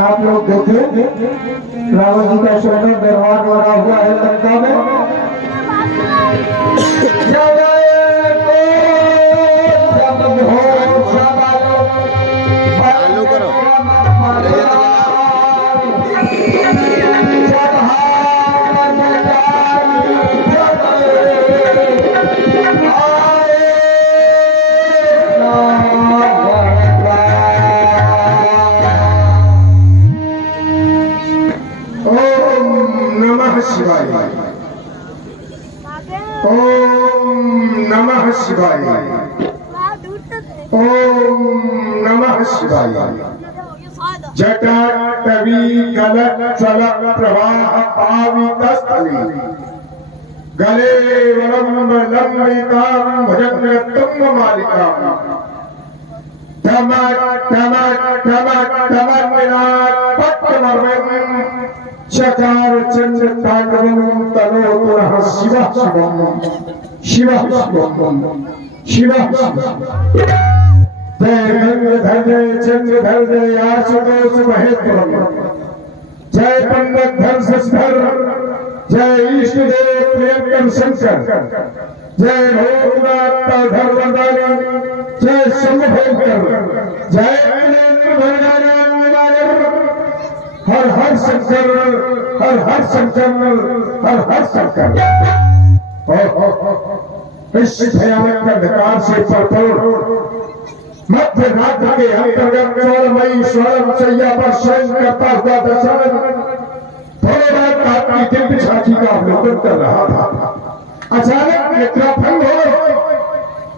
आप लोग देखें रावण जी का सोने व्यवहार लगा हुआ है लंका में। चालू करो। शिवाय ओम नमः शिवाय ओम नमः शिवाय। जटा टवी गल चल प्रवाह पावितस्थली गले वलंब लंबितां भजन्यतम मालिकां टमक टमक टमक टमक विराट पट्टमर्वं चकार चंद्र तांडवं तनो पुनः शिवः शिवं शिवः शिवं शिवः जय गंगाधर जय चंद्रधर जय आशुतोष महेश्वरम जय पंडितधर शशधर जय इष्टदेव प्रियंकर शंकर जय भोगनाथ धर्मदानी जय शंभोकर जय हर हर शंकर हर हर शंकर हर हर शंकर। इस भयानक अंधकार से भरपूर मध्य रात्र के अंतर्गत स्वर्णमयी स्वर्ण शैया पर शयन करता हुआ दशरथ थोड़े बाद अपनी दिव्य साक्षी का अवलोकन कर रहा था। अचानक नेत्राभंग हो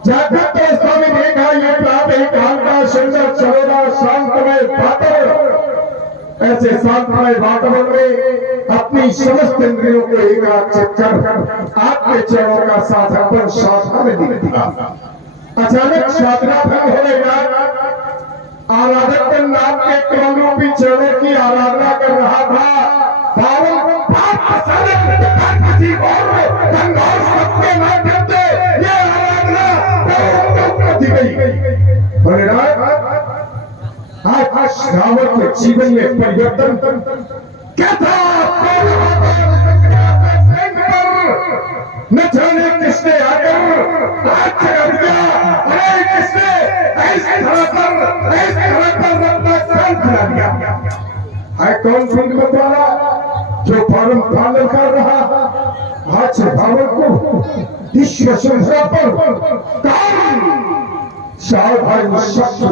जागृत अवस्था में देखा ये प्रातः काल का सुंदर सवेरा शांतमय वातावरण। ऐसे शांतमय वातावरण में अपनी समस्त इंद्रियों को एकाग्र कर आपके चरणों का साधकपन साधना में दिखा। अचानक साधना भंग होने का आराधक नाम के क्रम रूपी चरणों की आराधना कर रहा था। किसी और सबके माध्यम से ये आराधना आज रावण के जीवन में परिवर्तन क्या था न जाने किसने आकर किसने ऐसे कौन सिंह बतवाला जो परम पालन कर रहा आज रावण को ईश्वर संसार पर सावधान शक्ति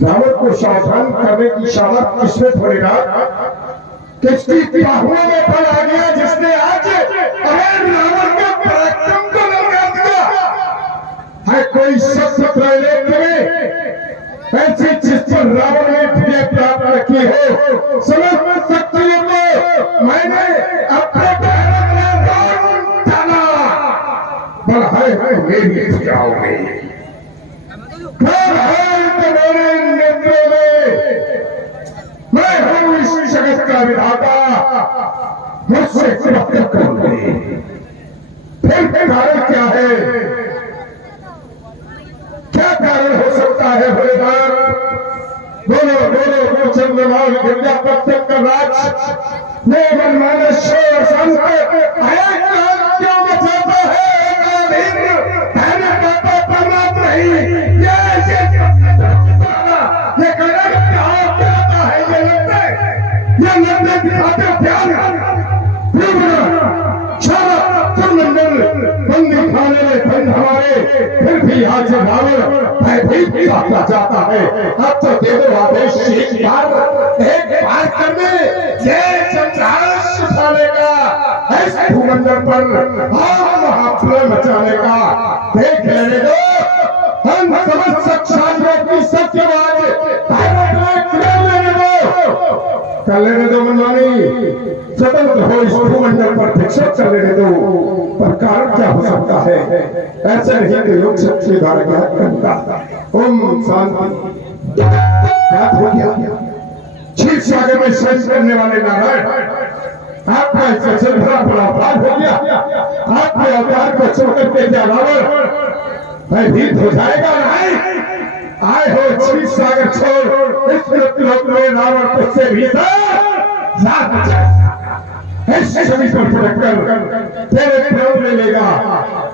रावण को सावधान करने की सामर्थ किसमें पड़ेगा? किसकी बाहुओं में बल आ गया जिसने आज रावण के पराक्रम को लगा दिया है। कोई सशक्त में ऐसी जिस पर रावण ने विजय प्राप्त की हो समस्त शक्तियों को मैंने अपने डाला बल है मेरी भुजाओं में मेरे नेत्रों में मैं हूं इस जगत का विधाता मुझसे करोगे। फिर कारण क्या है? क्या कारण हो सकता है? भोलेनाथ बोलो बोलो चंद्रमाल गिरजा प्रत्येक का राज ये मनमाना शोर संकट क्यों मचाता है? परमात्मा ही ये दिखाते प्यार बंदी खाने में बंद हमारे फिर भी आज रावण भयभीत होता जाता है। अब तो दे दो आदेश एक बार करने ये चंद्रांश उठाने का ऐसे भूमंडल पर महाप्रलय मचाने का देख लेने दो। हम समस्त साक्षात की सत्यवाद कर लेने दो मनमानी स्वतंत्र हो इस भूमंडल पर भिक्षक कर लेने दो। पर कारण क्या हो सकता है? ऐसे नहीं कि लोग सच्चे द्वारा ज्ञात करता। ओम शांति ज्ञात हो गया क्षीर सागर में शयन करने वाले नारायण आपका ऐसे भरा बड़ा अपराध हो गया। आपके अवतार को छोड़कर के क्या रावण भयभीत हो जाएगा? नहीं आए हो क्षीर सागर छोड़ सबसे भीतर रात ऐसे छवि पर फटकर तेरे प्राण ले लेगा।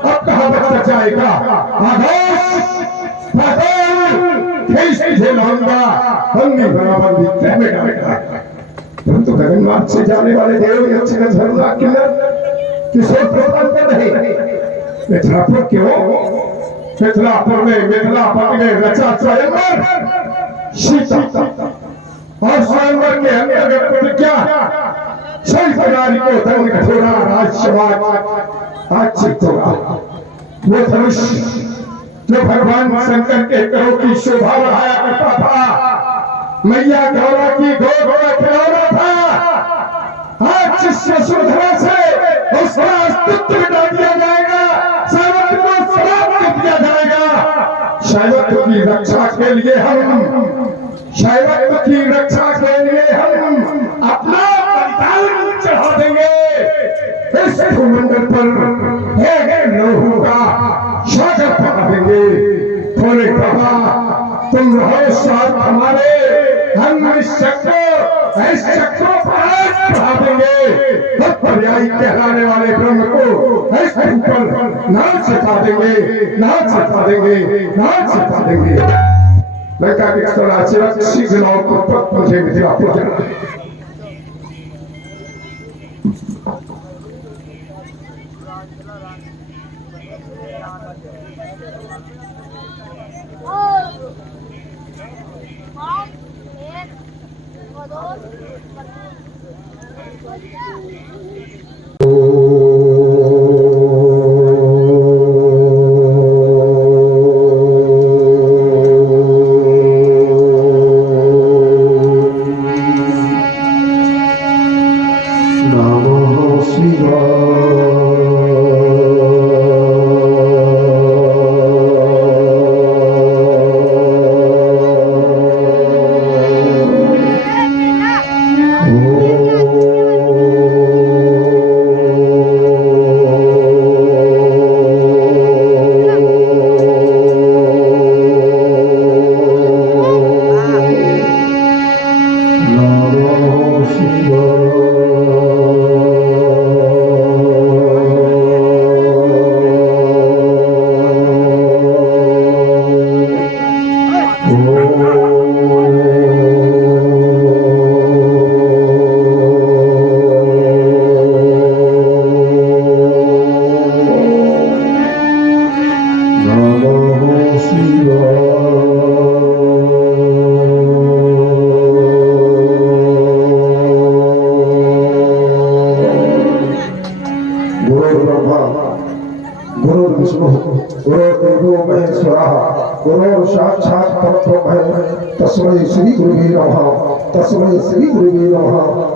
अब कहाँ बचता जाएगा आकाश कैसे लाऊंगा बंदी बराबर भी कहने डालेगा। परंतु गगन मार्ग से जाने वाले देव अच्छे का धर्मराज किशोर प्रधान पर नहीं मिथिलापुर क्यों मिथिलापुर में रचा स्वयंवर सीता और स्वयंवर के अंतर्गत प्रतिज्ञा छह प्रकार को धन कठोरा राज समाज आचित होगा। वो धनुष जो भगवान शंकर के करों की शोभा बढ़ाया करता था, मैया गौरा की घोड़ा खिलौना था। आज जिस वसुंधरा से उसका अस्तित्व मिटा दिया जाएगा, शैवत्व को समाप्त कर दिया जाएगा। शैवत्व की रक्षा के लिए हम अपना बलिदान चढ़ा देंगे। इस भूमंडल पर लोगों का स्वागत करेंगे। थोड़े कहा तुम रहो साथ हमारे, हम इस चक्रों पर चढ़ा देंगे। पर्यायी कहलाने वाले ब्रह्म को इस ऊपर नाम सिखा देंगे। लड़का के थोड़ा शीघ्र मुझे मिथिलापुर जाना है।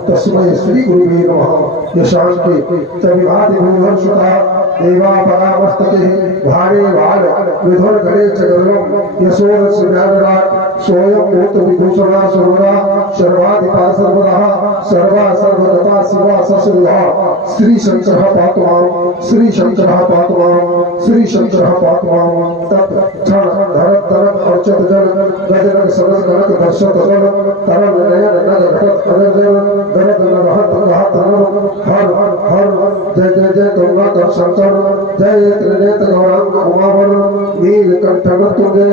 तस्मै श्री गुरुवे नमः। यशान के तविवादि भूषुता देवा परामस्तके भारे वाल विधुर गणे चगर्णम यशोर श्रीनारायण स्वयं भूत विभूषणा सुरवरा सर्वाधिपा सर्वदा सर्वा सर्वगता शिवा ससुरा श्री शंकर पातुमाम तत् क्षण धरत तरत अर्चत जन गजनक सरस गणक दर्शत जन तरल नयन नग घटत अनर्जन दरद नरहत हर जय जय जय गंगा कर शंकर जय त्रिनेत्र गौरांग उमावर नीलकंठ तुंगे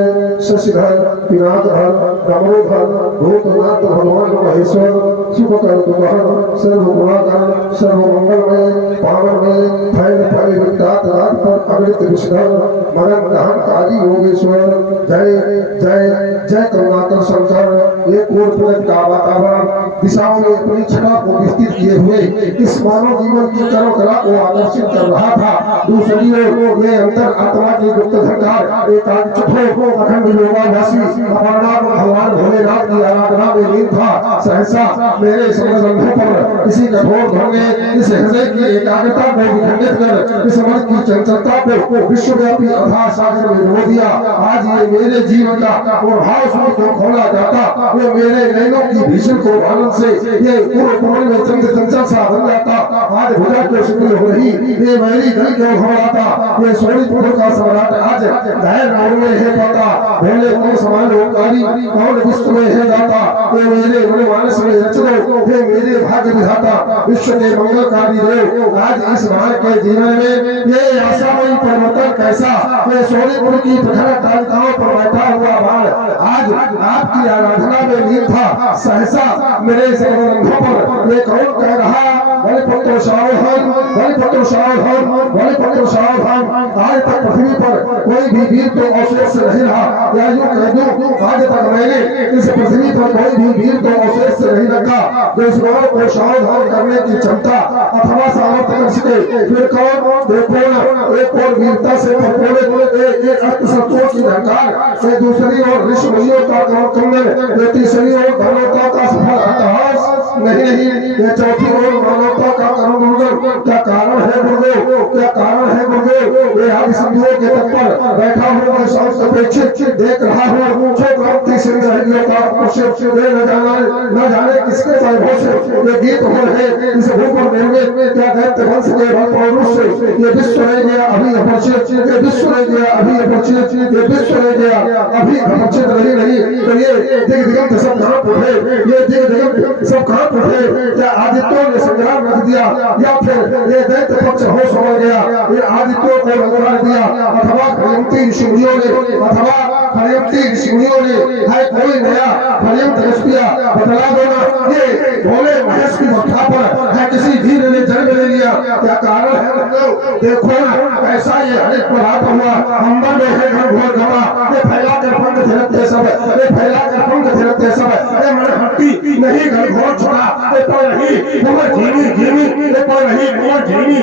शशिधर पिनाकधर रमणोधर भूतनाथ भगवान महेश्वर शुभकर दुमहर सर्वगुणाकर सर्वमंगलमय पावनमय फैल परिवृत्तात् रात पर अमृत विषधर मरण दहन काली योगेश्वर जय जय जय करुणाकर शंकर। एक और पुरन का वातावरण दिशाओं में अपनी छटा को विस्तृत किए हुए इस मानव जीवन की कला को आकर्षित कर रहा था। दूसरी ओर ये अंतर आत्मा की गुप्त झंकार एकांत चुप अखंड योगाभ्यासी अपारनाथ भगवान भोलेनाथ की आराधना में लीन था। सहसा मेरे समझबंधों पर इसी कठोर ध्वन ने इस हृदय की एकाग्रता को विखंडित कर इस मन की चंचलता को विश्वव्यापी अथाह सागर में डुबो दिया। आज ये मेरे जीवन का और भाव को खोला जाता, वो मेरे नैनों की भीषण को भालन से ये पूर्व प्रबल में चंद चंचल सा बन जाता। आज भुजा की शुद्धि हो रही, ये मेरी दिल के घबराता, ये सोनीपुर का सम्राट आज धैर्य नाम में है पाता, भोले को समान होकारी कौन विश्व में है दाता, ये मेरे मन मानस में रच दो, ये मेरे भाग्य विधाता, विश्व के मंगलकारी देव, आज इस भार के जीवन में ये आशामयी परिवर्तन कैसा, ये सोनीपुर की प्रखर तालिकाओं पर बैठा हुआ बाण आज आपकी आराधना में लीन था, सहसा मेरे सर्वरंधों पर ये कौन कह रहा, बलिपुत्र सावधान, बलिपुत्र सावधान, बलिपुत्र सावधान, आज तक पृथ्वी पर कोई भी वीर तो अवशेष से नहीं रहा, या यूं कह दूं आज तक मैंने इस पृथ्वी पर कोई भी वीर तो अवशेष से नहीं रखा, जो इस बाण को सावधान करने की क्षमता अथवा सामर्थ्य कर सके, फिर कौन देखो एक और वीरता से एक अस्त्र शत्रुओं की झंकार, एक दूसरी ओर ऋषि मुनियों का कंदन, ये तीसरी ओर मानवता का सफल अट्टहास, नहीं ये चौथी ओर मानवता का करुण, क्या कारण है गुरुदेव, क्या कारण है गुरुदेव, ये आदि सिंधुओं के तट पर बैठा हुआ मैं सौस अपेक्षित देख रहा हूँ, जो क्रांति सिंह का न जाने किसके वैभव से ये गीत हो रहे, इस भूपर में क्या दैत्य वंश के पौरुष से ये विश्व रह गया अभी अपरिचित, ये विश्व रह गया अभी अपरिचित, ये विश्व रह गया अभी अपरिचित नहीं, तो ये दिग दिगंत सब कहाँ उठे, ये दिग दिगंत सब कहाँ उठे, क्या आदित्यों ने संग्राम रख दिया, या फिर ये दैत्य पक्ष होश हो गया, ये आदित्यों को रंगवा दिया, अथवा खयंती ऋषियों ने, अथवा खयंती ऋषियों ने है कोई नया खयंत रचपिया बदला देना, ये भोले महेश की मक्खा पर है किसी धीर ने जन्म ले लिया, क्या कारण है देखो ना ऐसा ये हरेक प्रभात हुआ, अंबर में है घन घोर घमा, ये फैला कर पंख थिरकते सब, ये फैला कर पंख थिरकते सब, ये मन हट्टी नहीं घन घोर छुड़ा, ये पर नहीं उमर झीमी, ये पर नहीं उमर झीमी,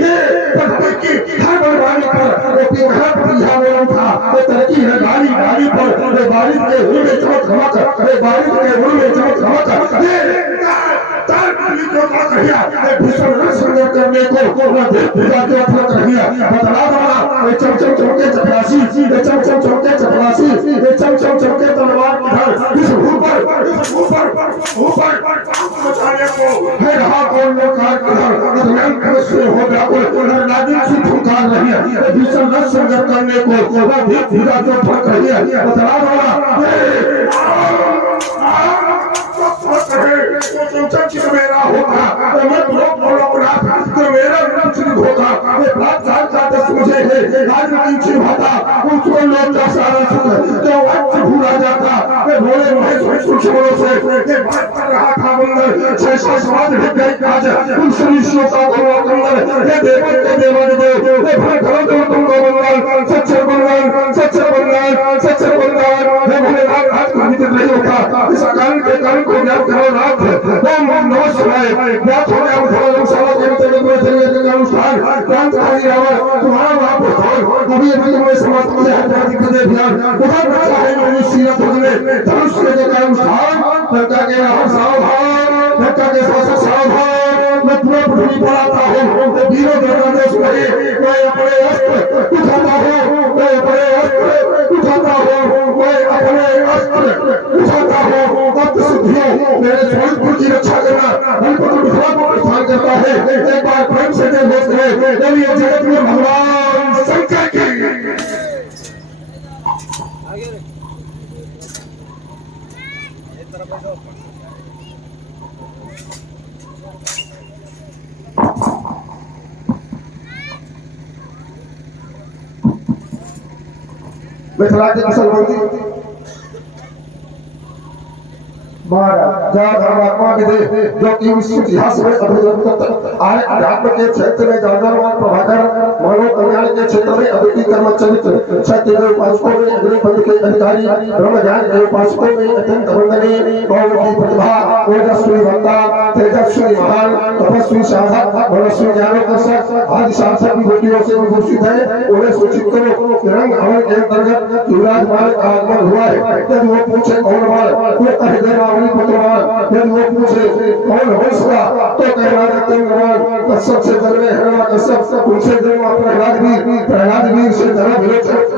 ये पटपट की हर बलवानी पर वो पिघला पिघला बोलम था, ये तरक्की है गाड़ी पर, ये बारिश के हुल में चमक धमक, ये बारिश के हुल में चमक धमक, ये तार पानी को ना कहिया, ये भीषण रस संग्रह करने को ना देख पूजा के अपना कहिया, बदला बना, ये चमचम चमके चपरासी, ये चमचम चमके चपरासी, ये चमचम चमके तलवार की धार, इस ऊपर बचाने को है रहा कौन लोग कार किधर, अधमन कमस्से हो व्याकुल, नागिन सी फुंकार रही है, ये भीषण रस संग्रह करने को ना देख पूजा के अपना कहिया, बदला बना, मेरा होगा तो मैं तो मेरा होगा, ये बात जात मुझे है आज नहीं भाता, उसको लोग का सारा सुख जो वक्त भूला जाता, मैं भोले महेश सुषमों से ये बात कर रहा था बंदर, छह समाज ढक गई काज, उन सृष्टियों का कंदर, ये देवन के देवन देव, ये भर घरों देव तुमको बंदर, सच्चर बंदर, ये भोले आज कभी तक नहीं होता, इस कारण के कारण को ज्ञान करो रात, ओम नमः शिवाय, ज्ञात हो गया उठाओ सारा के अनुष्ठान क्रांतिकारी रावण तुम्हारा महापुरुष कभी तुम्हें समाज में हत्यादी कर ध्यान उधर बैठा है मेरी सीरत भजने धनुष के का अनुष्ठान लंका के रावण सावधान, लंका के शासक सावधान, मैं पूरा पृथ्वी पर आता हूँ, मैं वीरों देश में मैं अपने अस्त्र उठाता हूँ, मैं अपने अस्त्र उठाता हूँ, मैं अपने अस्त्र उठाता हूँ, भक्त सिद्धियों मेरे सोनपुर की रक्षा करना बलपुत्र विश्वास को प्रस्थान करता है, एक बार प्रेम से जय घोष करें, बोलिए जगत में भगवान शंकर की। मिथिला के मुसलमान महाराज जहाँ धर्मात्मा के दे जो कि विश्व इतिहास में अध्यात्म के क्षेत्र में जानवर प्रभाकर मानव कल्याण के क्षेत्र में अद्वितीय कर्म चरित्र सत्य के उपासकों में अग्निपद के अधिकारी ब्रह्म ज्ञान के उपासकों में अत्यंत वंदनीय बहुमुखी प्रतिभा ओजस्वी वक्ता तेजस्वी महान तपस्वी साधक मनस्वी ज्ञानोदर्शक आदि सार्थक विभूतियों से विभूषित है, उन्हें सूचित करो रंग हवन के अंतर्गत युवराज माल का आगमन हुआ है, यदि वो पूछे कौन माल तो कह देना पुत्रवान, यदि वो पूछे कौन होगा तो कहना देते कश्यप से जन्मे हिरणा कश्यप, उनसे जन्मा प्रहलाद वीर से जन्म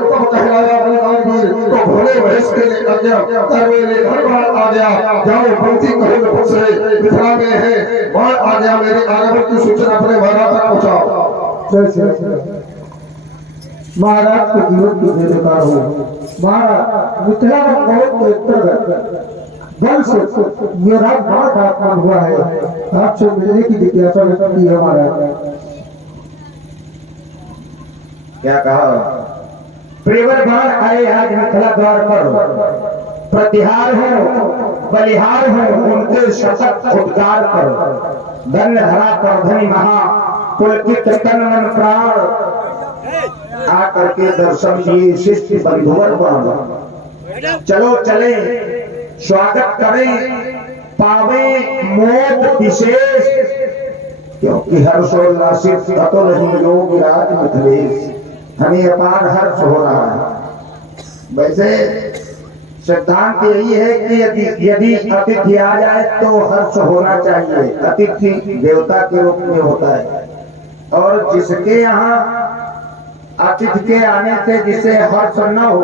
तो कहलाया बलवान वीर, तो भोले महेश के लिए आज्ञा कर मेरे घर बार आ गया जाओ पंक्ति कहो दूसरे मिथिला में है बाढ़ आ गया मेरे आगमन की सूचना अपने महाराज तक पहुंचाओ। जय महाराज के जीवन की देवता हो। महाराज मिथिला में बहुत उत्तर बल से मेरा बहुत आत्मा हुआ है, आपसे मिलने की जिज्ञासा व्यक्त की है महाराज। क्या कहा? प्रियवर बाण आए आज मिथिला द्वार पर, प्रतिहार हो बलिहार हो उनके शतक उद्गार कर। धन्य धरा पर धनी महा पुलकित तन मन प्राण आकर के दर्शन दिए शिष्य बंधुवर बन। चलो चले स्वागत करें पावे मोद विशेष, क्योंकि हर्षोल्लासित तो नहीं योग राज मिथिलेश। हमें अपार हर्ष हो रहा है। वैसे सिद्धांत यही है कि यदि अतिथि आ जाए तो हर्ष होना चाहिए। अतिथि देवता के रूप में होता है और जिसके यहाँ अतिथि के आने से जिसे हर्ष न हो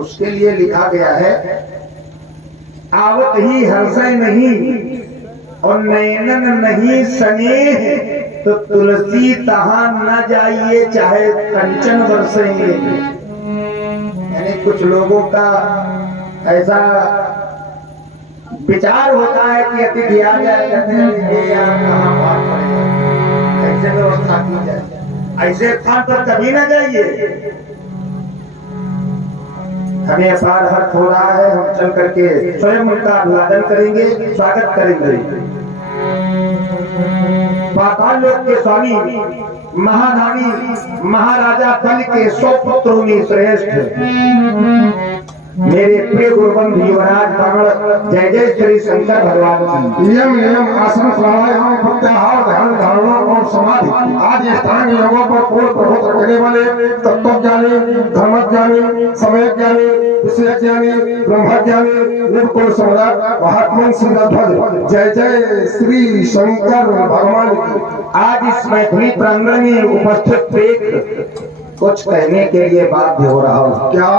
उसके लिए लिखा गया है आवत ही हर्षय नहीं और नयनन नहीं स्नेह, तो तुलसी तहां न जाइए चाहे कंचन बरसेंगे। यानी कुछ लोगों का ऐसा विचार होता है कि अतिथि आ जाए कहते हैं यार कहाँ बात पड़ेगा, ऐसे व्यवस्था की जाए, ऐसे स्थान पर कभी न जाइए। हमें अपार हर्ष हो रहा है, हम चल करके स्वयं उनका अभिवादन करेंगे, स्वागत करेंगे। पाताल लोक के स्वामी महादानी महाराजा बल के 100 पुत्रों में श्रेष्ठ मेरे प्रिय गुरुबंधु युवराज बाण जय जय श्री शंकर भगवान की। नियम नियम आसन प्राणायाम प्रत्याहार ध्यान धारणा और समाधि आज स्थान योगों पर पूर्ण प्रभुत्व रखने वाले तत्वज्ञानी धर्मज्ञानी समयज्ञानी विषयज्ञानी ब्रह्मज्ञानी निर्गुण सम्राट महात्मन सिंहध्वज जय जय श्री शंकर भगवान की। आज इस मैथिली प्रांगण में उपस्थित देख कुछ कहने के लिए बाध्य हो रहा हूँ। क्या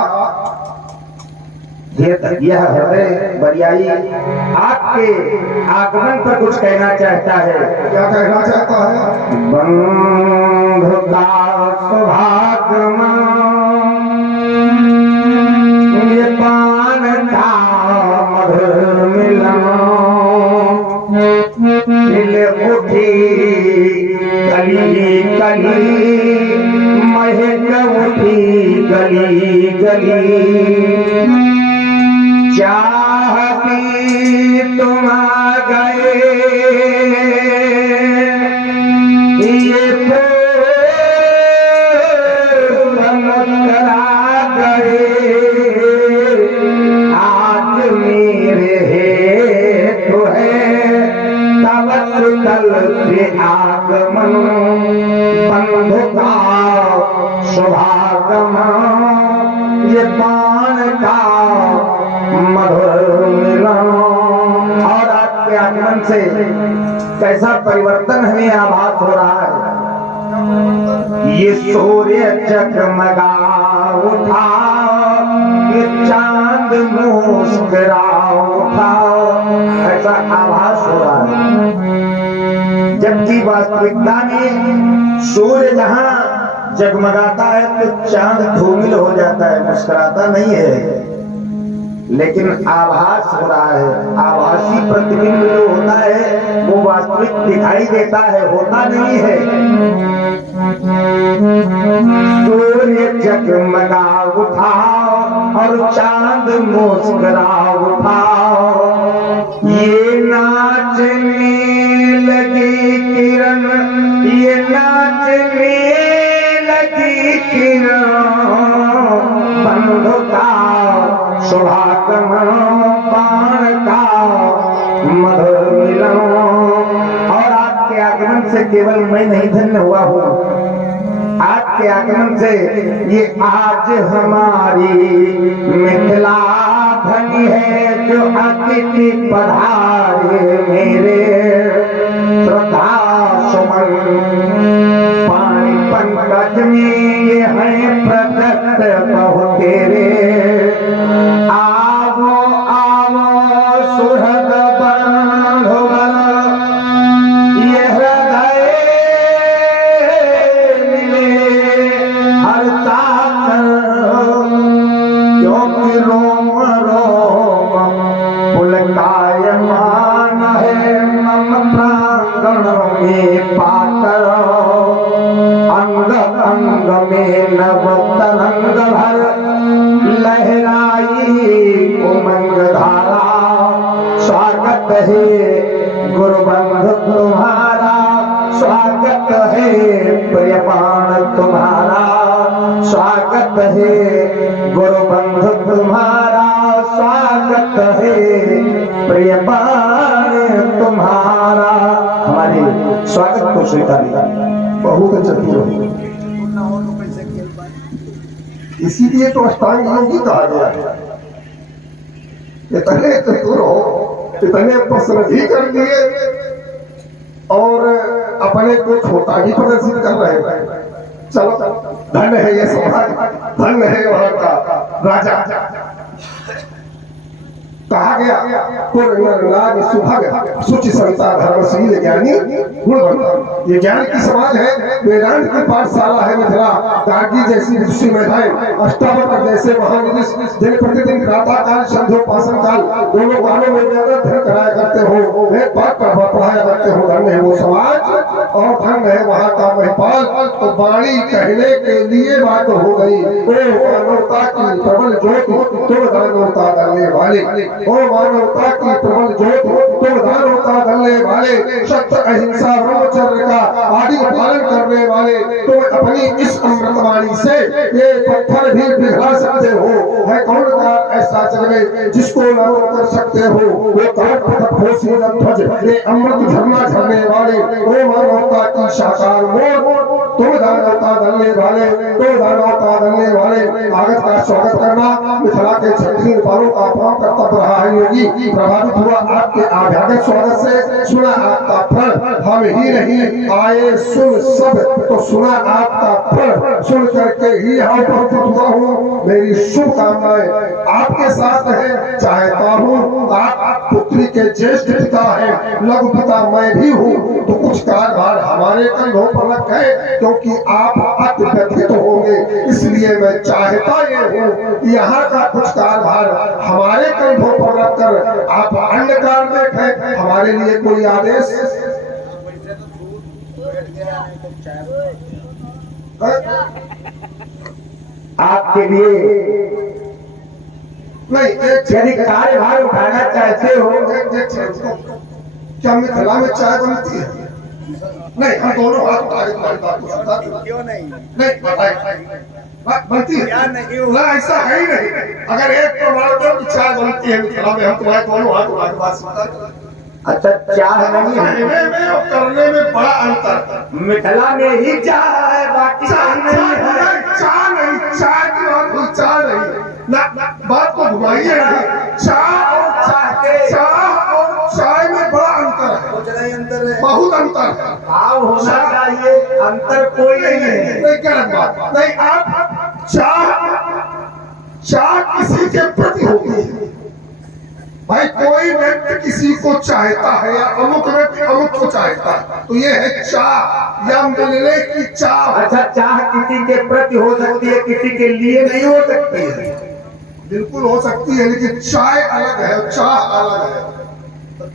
यह हृदय बरियाई आपके आगमन पर कुछ कहना चाहता है। क्या कहना चाहता है? बंधु का सौभाग्य ये पान का मधुर मिलन दिल उठी गली गली महक उठी गली गली चाहती तुम आ गए ये करा गए आज मेरे हेतु है तब कल से आगमन बंधु का शुभागमन ये पान का मधुर मिलन। और आपके आगमन से कैसा परिवर्तन हमें आभास हो रहा है। ये सूर्य जगमगा उठा, ये चांद मुस्कुरा उठा, ऐसा आभास हो रहा है। जबकि वास्तविकता में सूर्य जहाँ जगमगाता है तो चांद धूमिल हो जाता है, मुस्कुराता नहीं है। लेकिन आभास हो रहा है, आभासी प्रतिबिंब जो होता है वो वास्तविक दिखाई देता है, होता नहीं है। सूर्य जगमगा उठा और चांद मुस्कुरा उठा, ये नाचने लगी किरण, ये नाचने लगी किरण बंधु का शुभागमन पान का मधुर मिलन। और आपके आगमन से केवल मैं नहीं धन्य हुआ हूँ, आपके आगमन से ये आज हमारी मिथिला धनी है जो अतिथि पधारे मेरे श्रद्धा सुमन पानी पंकज में ये है प्रदत्त बहु तेरे कायमान है मम प्रांगण में पाकर, अंग अंग में नव तरंग भर लहराई उमंग धारा। स्वागत है गुरुबंधु तुम्हारा, स्वागत है प्रियपान तुम्हारा, स्वागत है गुरुबंधु तुम्हारा, स्वागत है प्रियपान तुम्हारा। हमारे स्वागत को स्वीकारिए। बहुत चतुर हो, इसीलिए तो अष्टांग योगी कहा गया है। इतने चतुर हो, इतने प्रश्न भी कर लिए और अपने को छोटा ही प्रदर्शित कर रहे हैं। चलो, धन्य है ये समाज, धन्य है वहां का राजा। कहा गया नाग सुभग सुचि संता धर्मशील ज्ञानी गुणवंत। ये ज्ञान की समाज है, वेदांत की पाठशाला है मिथिला। गार्गी जैसी ऋषि महिलाएं, अष्टावक्र जैसे महानिधि दिन प्रतिदिन प्रातः काल संध्योपासन काल दोनों कालों में अध्ययन कराया करते हो, वेद पाठ पढ़ाया करते हो। धन्य है वो समाज और धन्य है वहाँ का महिपाल। तो वाणी कहने के लिए बात हो गई। ओ मानवता की प्रबल ज्योति तुम दानवता करने वाले, ओ मानवता की प्रबल ज्योति तुम दानवता करने वाले, सत्य अहिंसा ब्रह्मचर्य का आदि पालन करने वाले, तुम अपनी इस अमृतवाणी से ये पत्थर भी पिघला सकते हो। है कौन का ऐसा जग में जिसको नमन कर सकते हो? वो ध्वज ये अमृत झरना झरने वाले, ओ मानवता की साकार मोर तुम दानवता दलने वाले, तो दानवता दलने वाले। आगत का स्वागत करना मिथिला के क्षत्रिय पालों का अपना कर्तव्य रहा है। योगी प्रभावित हुआ आपके आभ्यागत स्वागत से, सुना आपका फल। हम ही नहीं आए सुन सब, तो सुना आपका फल। सुन करके ही यहाँ उपस्थित हुआ हूँ। मेरी शुभकामनाएं आपके साथ है। चाहता हूँ आप पुत्री के ज्येष्ठ पिता है, लघु पिता मैं भी हूँ, तो कुछ कार्यभार हमारे कंधों पर रख है, क्योंकि आप अत्यधिक होंगे। इसलिए मैं चाहता ये हूँ यहाँ का कुछ कार्यभार हमारे कंधों पर रखकर आप अन्य कार्य देखें। हमारे लिए कोई आदेश? आपके लिए नहीं, यदि कार्यभार उठाना चाहते हो, क्या मिथिला में चाय बनती है? नहीं, हम दोनों हाथ उठा के तुम्हारी बात को सुनता। क्यों नहीं? नहीं बताइए, बनती है? यार नहीं ना, ऐसा है ही नहीं। अगर एक प्रमाण दो कि चाय बनती है मिथिला में, हम तुम्हारे दोनों हाथ उठा के बात सुनता। अच्छा, चाह नहीं है कहने में और करने में बड़ा अंतर। मिथिला में ही चाह है, बाकी चाय कहीं नहीं है। चाय नहीं, चाय की बात हुई, चाय नहीं ना, बात को घुमाइए नहीं। चाय और चाय में बड़ा अंतर है, कुछ नहीं अंतर है। बहुत अंतर है। भाव होना चाहिए, अंतर कोई नहीं है। नहीं, गलत बात नहीं। आप चाह किसी के प्रति होती है। भाई कोई व्यक्ति किसी को चाहता है या अमुक व्यक्ति अमुक को चाहता है, तो ये है चाह या मिलने की चाह। अच्छा, चाह किसी के प्रति हो सकती है, किसी के लिए नहीं हो सकती है। बिल्कुल हो सकती है, लेकिन चाय अलग है, चाह अलग है।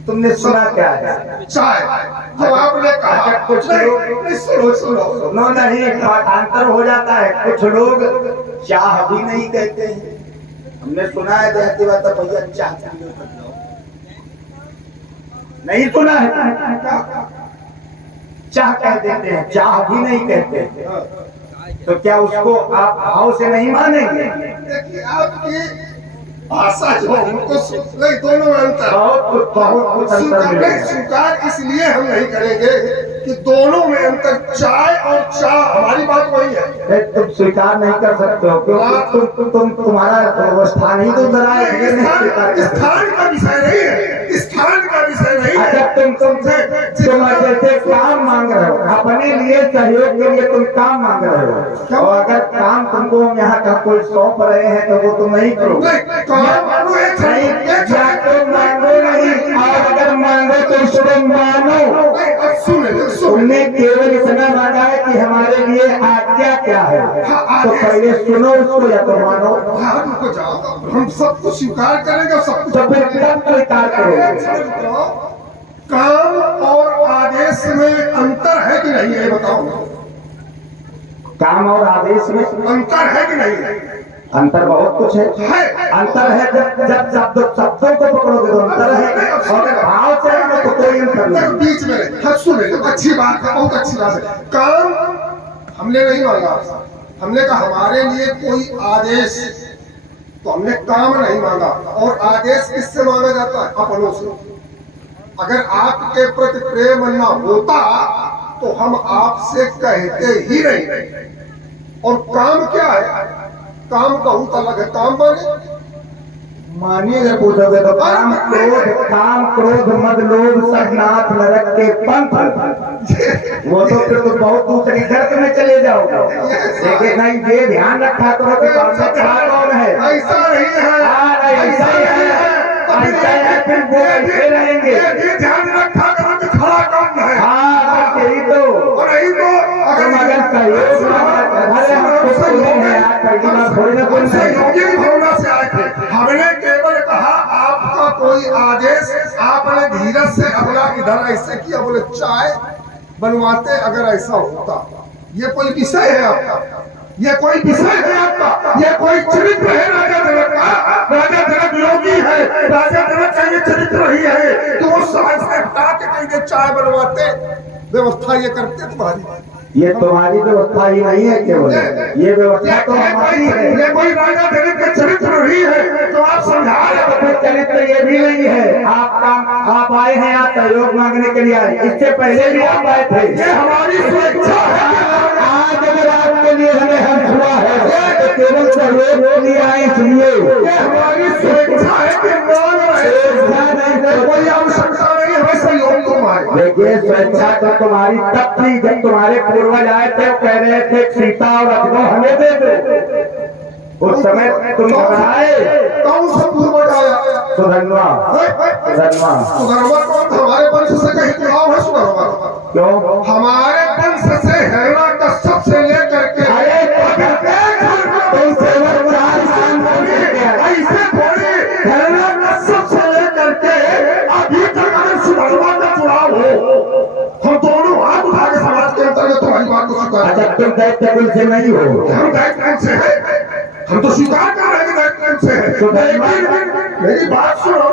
तुमने सुना क्या है? चाय जो आपने कहा, कुछ लोग सुनो नहीं, पाठांतर हो जाता है। कुछ लोग चाह भी नहीं कहते हैं। हमने सुना है देहती बात भैया चाह नहीं सुना है? चाह कह देते हैं, चाह भी नहीं कहते। तो क्या उसको आप भाव से नहीं मानेंगे? देखिए आपकी भाषा जो हमको नहीं, दोनों में अंतर, बहुत अंतर मिलेगा। स्वीकार इसलिए हम नहीं करेंगे कि दोनों में अंतर। चाय और चाह हमारी बात वही है। तुम स्वीकार नहीं कर सकते हो, क्योंकि तुम्हारा स्थान ही तो जरा स्थान का विषय नहीं है, स्थान का विषय नहीं है। अच्छा, तुम जैसे काम मांग रहे हो, अपने लिए सहयोग के लिए तुम काम मांग रहे हो, और अगर काम तुमको यहाँ का कोई सौंप रहे हैं तो वो तुम नहीं करोगे। मांगो नहीं, और अगर मांगो तो उसको मानो। सुन तुमने केवल इतना मांगा है कि हमारे लिए आज्ञा क्या है। हाँ, तो पहले सुनो उसको या तो मानो, हाँ, रुको जाओ, हम सब कुछ स्वीकार करेंगे, सब कुछ तो फिर कब स्वीकार करोगे। काम और आदेश में अंतर है कि नहीं, ये बताओ। काम और आदेश में अंतर है कि नहीं? अंतर बहुत कुछ है। अंतर है जब शब्दों को पकड़ोगे तो अंतर है, और भाव से आने तो कोई अंतर नहीं। बीच में हद सुने, अच्छी बात है, बहुत अच्छी बात है। काम हमने नहीं मांगा, हमने कहा हमारे लिए कोई आदेश, तो हमने काम नहीं मांगा। और आदेश किससे मांगा जाता है? अपनों से। अगर आपके प्रति प्रेम न होता तो हम आपसे कहते ही नहीं। और काम क्या है? काम बहुत अलग है। काम मानिए पूछोगे तो काम क्रोध मद लोभ सब नाथ नरक के पंथ, वो तो फिर तो बहुत दूसरी गर्त में चले जाओगे। लेकिन नहीं, ये ध्यान रखा करो कि सामने खड़ा कौन है। ऐसा नहीं है, ऐसा है, फिर वो ऐसे रहेंगे। ये ध्यान रखा करो कि खड़ा कौन है। हाँ, यही तो। और यही तो अगर सहयोग सहयोगी भावना से आए थे। हमने केवल कहा आपका कोई आदेश, आपने धीरज से अपना इधर ऐसे किया, बोले चाय बनवाते। अगर ऐसा होता, ये कोई विषय है आपका, ये कोई विषय है आपका, ये कोई चरित्र है राजा जनक का। राजा जनक योगी है, राजा जनक का ये चरित्र ही है। तो वो समाज से हटा के कहीं चाय बनवाते, व्यवस्था ये करते तुम्हारी। ये तुम्हारी व्यवस्था ही नहीं है केवल, ये व्यवस्था तो हमारी है। ये कोई राजा जनक का चरित्र नहीं है, तो आप समझा रहे। चरित्र ये भी नहीं है। आप आए हैं, आप सहयोग मांगने के लिए आए, इससे पहले भी आप आए थे। ये हमारी स्वेच्छा है। आज अगर आपके लिए हमें हक हुआ है तो केवल सहयोग के लिए आए, इसलिए ये हमारी स्वेच्छा है कि मान रहे, कोई आवश्यकता नहीं है सहयोग तुम्हारे। देखिए, स्वेच्छा तो तुम्हारी तब थी जब तुम्हारे पूर्वज आए थे, कह रहे थे सीता और अजगो हमें दे दो। उस समय तुम घबराए। कौन सा पूर्वज आया? सुधन्वा। सुधर्मा कौन? हमारे वंश से कहीं चुनाव है सुधर्मा? क्यों? हमारे वंश से हिरण्यकश्यप से लेकर के ऐसे थोड़ी, हिरण्यकश्यप से लेकर के अभी तक अगर सुधर्मा का चुनाव हो, हम दोनों हाथ उठा के समाज के अंतर्गत तुम्हारी बात को स्वीकार। अच्छा, तुम दैत्य कुल से नहीं हो? हम दैत्य कुल से है, हम तो स्वीकार कर रहे हैं दैत्य कुल से है। मेरी बात सुनो,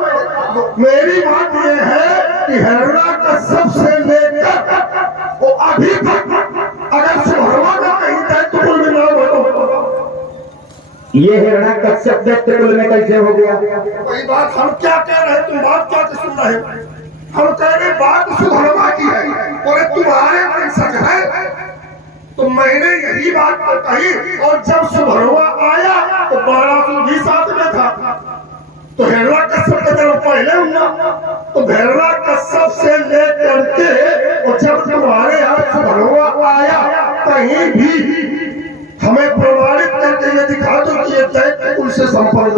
मेरी बात ये है कि हिरण्यकश्यप से लेकर वो अभी तक अगर सुधर्मा का कहीं दैत्य कुल में नाम हो, ये हिरण्यकश्यप दैत्य कुल में कैसे हो गया? वही बात हम क्या कह रहे हैं, तुम बात क्या सुन रहे हो? हम कह रहे बात सुधर्मा की है, और तुम्हारे वंशज है। तो मैंने यही बात कही, और जब सुधर्मा आया तो बाणासुर भी साथ में था। तो हिरण्यकश्यप का जन्म पहले हुआ, तो हिरण्यकश्यप से लेकर के और जब तुम्हारे यहाँ सुधर्मा आया, कहीं भी हमें प्रमाणित करके ये दिखा दो कि ये दैत्य कुल से संपन्न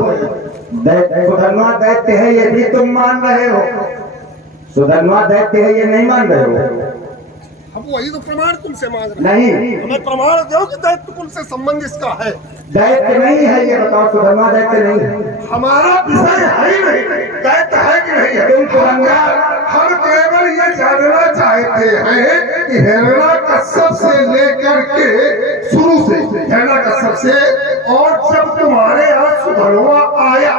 है। सुधन्वा दैत्य है ये भी तुम मान रहे हो? सुधन्वा दैत्य है ये नहीं मान रहे हो? हम वही तो प्रमाण तुमसे मांग रहे नहीं, हमें प्रमाण दो कि दैत्य कुल से संबंध इसका है। दैत्य नहीं है ये बताओ। सुधन्वा दैत्य नहीं है, हमारा विषय है ही नहीं, दैत्य है कि नहीं है। तुम सुधन्वा, हम केवल ये जानना चाहते हैं कि हिरण्यकश्यप से लेकर के शुरू से, हिरण्यकश्यप से, और जब तुम्हारे यहाँ सुधर्मा आया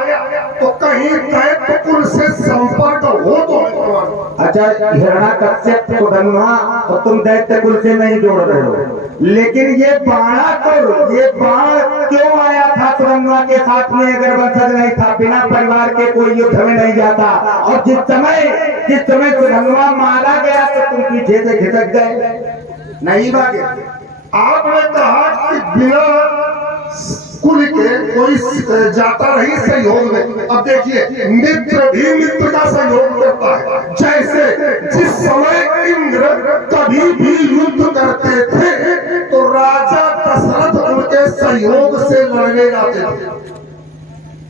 तो कहीं दैत्य कुल से संपर्क हो तो हमें प्रमाण। अच्छा, हिरण्यकश्यप सुधन्वा और तुम दैत्य कुल से नहीं जोड़ रहे हो, लेकिन ये बाण क्यों आया था सुधन्वा के साथ में? अगर वंशज नहीं था, बिना परिवार के कोई युद्ध में नहीं जाता। और जिस समय सुधन्वा मारा गया तो तुम पीछे से खिसक गए, नहीं भागे। आपने कहा कि बिना कुल के कोई जाता नहीं सहयोग में। अब देखिए, मित्र भी मित्र का सहयोग करता है। जैसे जिस समय इंद्र कभी भी युद्ध करते थे तो राजा दशरथ उनके सहयोग से लड़ने जाते थे।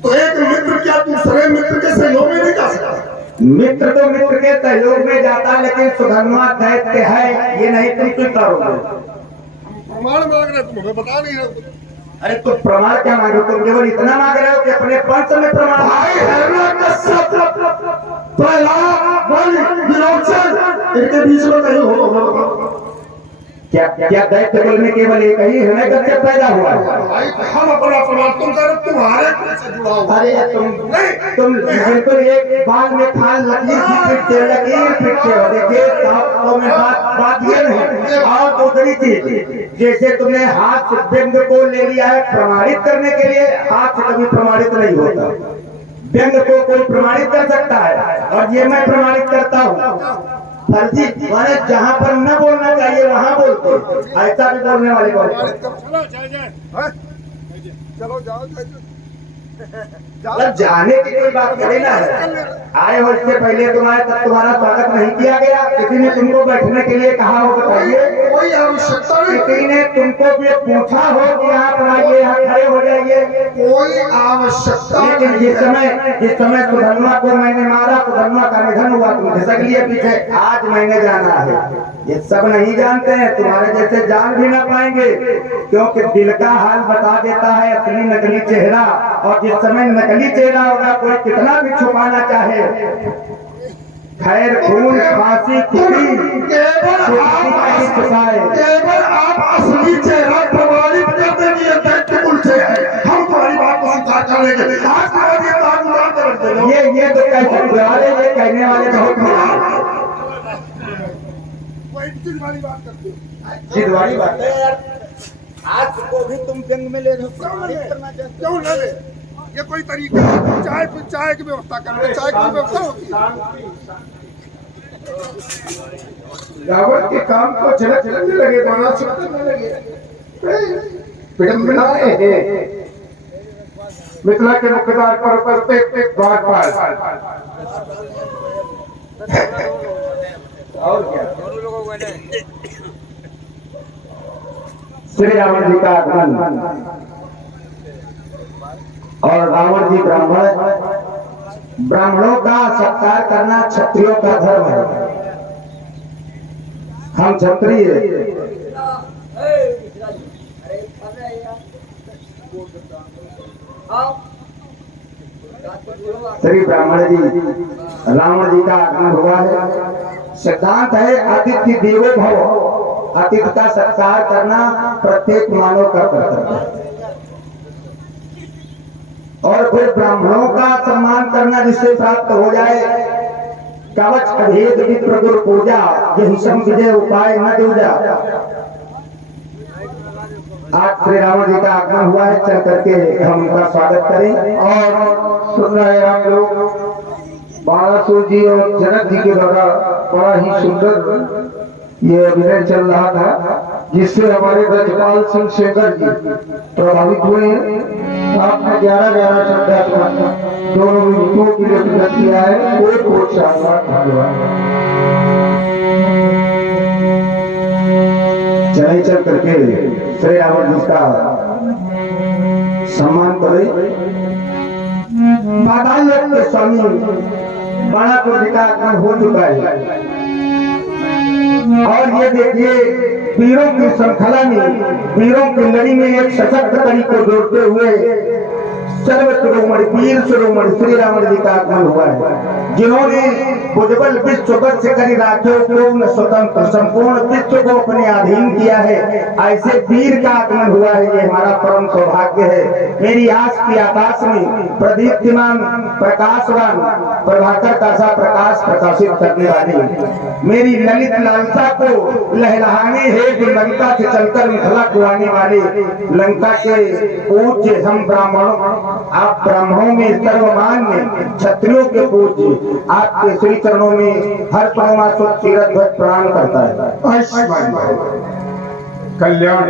तो एक मित्र क्या दूसरे मित्र के सहयोग में नहीं जा सकता? मित्र तो मित्र के सहयोग में जाता, लेकिन सुधन्वा दैत्य है ये नहीं तुम स्वीकार करोगे। प्रमाण मांग रहे तुम हमें बता नहीं रहे। अरे तुम प्रमाण क्या मांग रहे हो? तुम केवल इतना मांग रहे हो कि अपने पंच में प्रमाण। भाई हैरान का सब प्रहलाद बलि विरोचन इनके बीच में कहीं हो क्या क्या दैत्य कुल में केवल एक ही हिरण्य कश्यप पैदा हुआ है? भाई हम अपना प्रमाण तुम कर तुम्हारे कुल से जुड़ा हुआ। अरे तुम बिल्कुल एक बाल में खाल लकीर फिटते हो। देखिए तो में बात ये नहीं। और दूसरी चीज, जैसे तुमने हाथ व्यंग को ले लिया है प्रमाणित करने के लिए, हाथ कभी प्रमाणित नहीं होता। व्यंग को कोई प्रमाणित कर सकता है और ये मैं प्रमाणित करता हूँ। फर्जी माने जहाँ पर न बोलना चाहिए वहाँ बोलते, ऐसा भी बोलने वाले को। चलो जाओ मतलब जाने की कोई बात नहीं ना है। आए हो इससे पहले तुम्हारा स्वागत नहीं किया गया? किसी ने तुमको बैठने के लिए कहा हो? बताइए। कोई आवश्यकता नहीं। किसी ने तुमको भी पूछा हो कि यहाँ पर आइए, यहाँ खड़े हो जाइए? कोई आवश्यकता लेकिन जिस समय सुधन्वा को मैंने मारा, सुधन्वा का निधन हुआ, तुम खिसक लिए पीछे। आज मैंने जाना है, ये सब नहीं जानते हैं। तुम्हारे जैसे जान भी ना पाएंगे, क्योंकि दिल का हाल बता देता है असली नकली चेहरा। और जिस समय नकली चेहरा होगा कोई कितना भी छुपाना चाहे, खैर खून फांसी खुशी केवल आप असली चेहरा प्रमाणित कर देंगे दैत्य कुल से है। हम तुम्हारी बात को स्वीकार कर लेंगे। आज के बाद ये बात उतार कर रख देना। ये तो कहने वाले, ये कहने वाले बहुत हैं। जिद वाली बात करते हो। जिद वाली बात है यार। आज को भी तुम जंग में ले रहे हो, प्रमाणित करना चाहते हो। क्यों न ले? ये कोई तरीका है? चाय की व्यवस्था करते, चाय की व्यवस्था होती है। रावण के काम को झलकने लगे, माना सुनने लगे। विडंबना है मिथिला के मुख्य द्वार पर उपस्थित द्वारपाल और क्या श्री रावण जी का आगमन और रावण जी ब्राह्मणों का सत्कार करना क्षत्रियों का धर्म है। हम क्षत्रिय श्री ब्राह्मण जी रावण जी का आगमन हुआ है। सिद्धांत है अतिथि देवो भव। अतिथि का सत्कार करना प्रत्येक मानव का कर्तव्य है। और फिर ब्राह्मणों का सम्मान करना जिससे प्राप्त हो जाए। कवच अभेद विप्र गुरु पूजा, यही सम विजय उपाय न दूजा। आज श्री रावण जी का आगमन हुआ है, चल करके हम उनका स्वागत करें। और सुन रहे हैं हम लोग बाणासुर जी और जनक जी के द्वारा बड़ा ही सुंदर ये अभिनय चल रहा था, जिससे हमारे ब्रजपाल सिंह शेखर जी प्रभावित हुए हैं। आपने 11 शब्द दोनों युवकों की व्यक्तिगत किया है। कोट शानदार धन्यवाद। चले चल करके श्री रावण जी का सम्मान करें। बादायोग के स्वामी बाणापुर जी का आगमन हो चुका है। और ये देखिए वीरों की श्रृंखला में, वीरों की लड़ी में एक सशक्त कड़ी को जोड़ते हुए सर्व शिरोमणि वीर शिरोमणि श्री रावण जी का आगमन हुआ है, जिन्होंने भुजबल विश्व वश करी राख्यो पूर्ण स्वतंत्र संपूर्ण विश्व को अपने अधीन किया है। ऐसे वीर का आगमन हुआ है, ये हमारा परम सौभाग्य है। मेरी आस की आकाश में प्रदीप्तिमान प्रकाशवान प्रभाकर का सा प्रकाश प्रकाशित करने वाली, मेरी ललित लालसा को लहलहाने है जो लंका से चलकर मिथिला को आने वाले लंका के पूज्य हम ब्राह्मणों, आप ब्राह्मणों में सर्वमान्य क्षत्रियों के पूज्य आपके श्री चरणों में हर परमा तीरथ ध्वज प्रणाम करता है। आयुष्मान कल्याण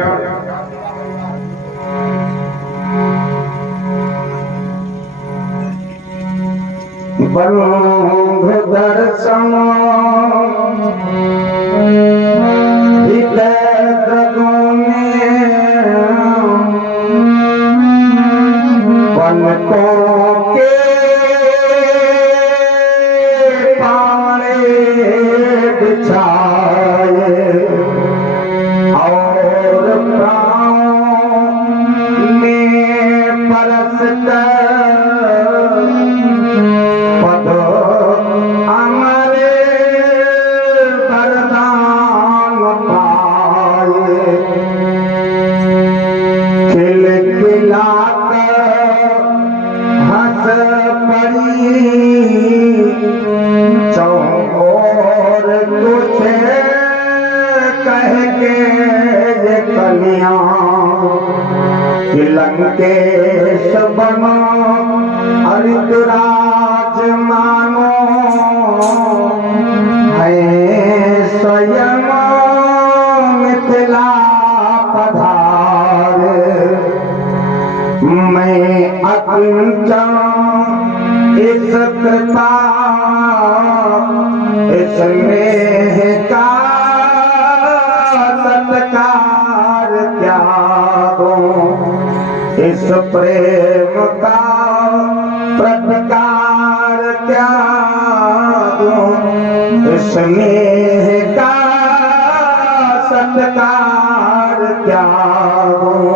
बंधु दर्शन पलकों के पाने बिछाए और लंकेश बनो हरिद्राज मानो है स्वयं मिथिला पधार। मैं अकिंचन इस कृपा स्नेह का सत्कार त्यागूं, इस प्रेम का प्रतिकार त्यागूं, स्नेह का सत्कार त्यागूं।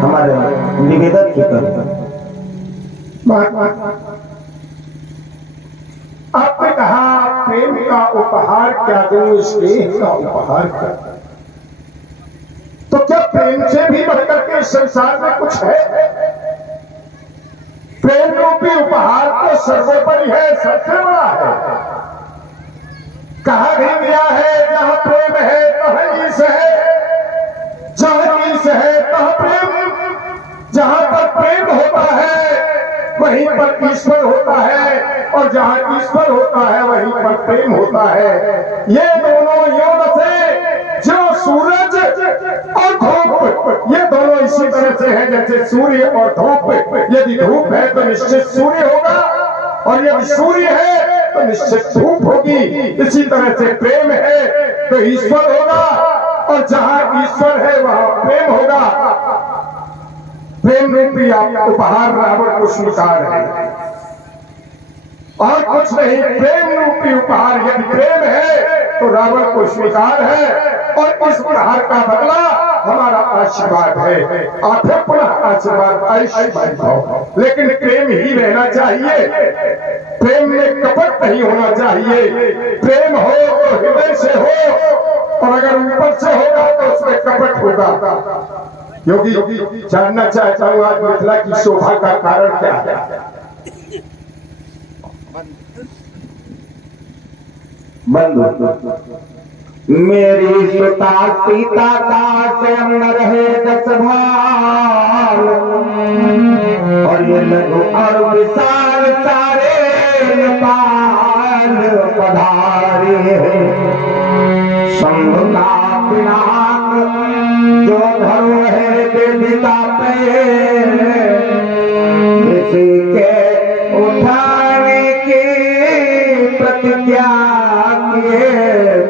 हमारे निवेदन की करते आपने कहा प्रेम का उपहार क्या दूं, स्नेह का उपहार क्या दूं? तो क्या प्रेम से भी बढ़कर के इस संसार में कुछ है? प्रेम रूपी उपहार तो सर्वोपरि है, सबसे बड़ा है। कहा भी गया है जहां प्रेम है तहाँ ईश है, जहां ईश है तहाँ प्रेम। जहां पर प्रेम होता है वहीं पर ईश्वर होता है, और जहां ईश्वर होता है वहीं पर प्रेम होता है। ये दोनों योग से जो सूरज और धूप, ये दोनों इसी तरह से है जैसे सूर्य और धूप। यदि धूप है तो निश्चित सूर्य होगा, और यदि सूर्य है तो निश्चित धूप होगी। इसी तरह से प्रेम है तो ईश्वर होगा, और जहां ईश्वर है वहां प्रेम होगा। प्रेम रूपी आप उपहार रावण को स्वीकार है, और कुछ नहीं। प्रेम रूपी उपहार यदि प्रेम है तो रावण को स्वीकार है, और इस उपहार का बदला हमारा आशीर्वाद है। आठवें पुनः आशीर्वाद आयुष्मान भाव। लेकिन प्रेम ही रहना चाहिए, प्रेम में कपट नहीं होना चाहिए। प्रेम हो तो हृदय से हो, और अगर ऊपर से होगा तो उसमें कपट होगा। योगी जानना चाहता हूँ आज मिथिला की शोभा का कारण क्या है? बंधु मेरी सुता सीता का स्वयं रहे 10 भाल, और ये लघु और विशाल सारे नेपाल पधारे। शंभु का पिनाक जो धरो है देविका पे, किसी के उठाने की प्रतिज्ञा किए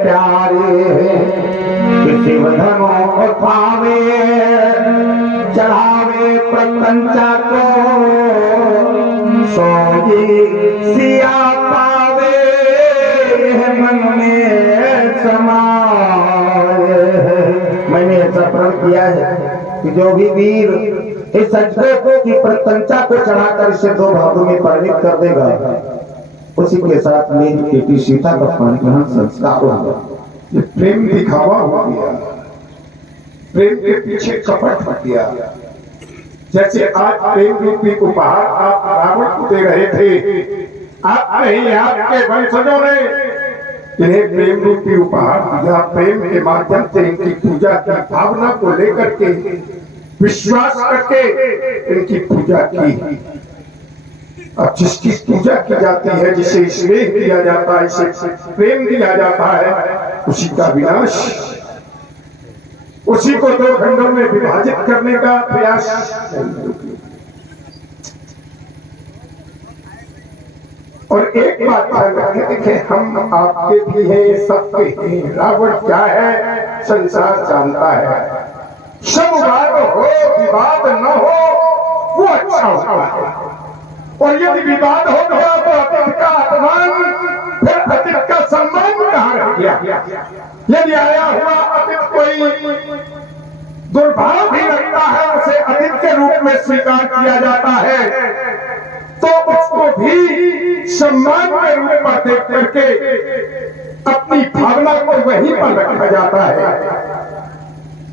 प्यारे। किसी धनो उठावे चढ़ावे प्रपंचा को, सोगी सिया पावे मन में समाए। मैंने ऐसा प्रण किया है कि जो भी वीर इस अजगर की प्रत्यंचा को चढ़ाकर इसे 2 भागों में परिणित कर देगा, उसी के साथ मेरी बेटी सीता का परिग्रहण संस्कार होगा। ये प्रेम दिखावा हो गया, प्रेम के पीछे कपट हो गया। जैसे आज प्रेम रूपी उपहार आप रावण को दे रहे थे, आप नहीं आपके वंशजों ने इन्हें प्रेम रूपी उपहार दिया। प्रेम के माध्यम से इनकी पूजा की भावना को लेकर के, विश्वास करके इनकी पूजा की। अब जिसकी पूजा की जाती है, जिसे स्नेह दिया जाता है, इसे प्रेम दिया जाता है, उसी का विनाश, उसी को 2 खंडों में विभाजित करने का प्रयास। और एक बात ध्यान रखें, देखें हम आपके भी हैं, सबके हैं। रावण क्या है संसार जानता है। संवाद हो विवाद न हो वो अच्छा होता है, और यदि विवाद हो गया तो अतीत का अपमान, फिर अतीत का सम्मान कहाँ रह गया? यदि आया हुआ अतीत कोई दुर्भाव भी लगता है, उसे अतीत के रूप में स्वीकार किया जाता है, तो उसको भी सम्मान के रूप में देख करके अपनी भावना को वहीं पर रखा जाता है,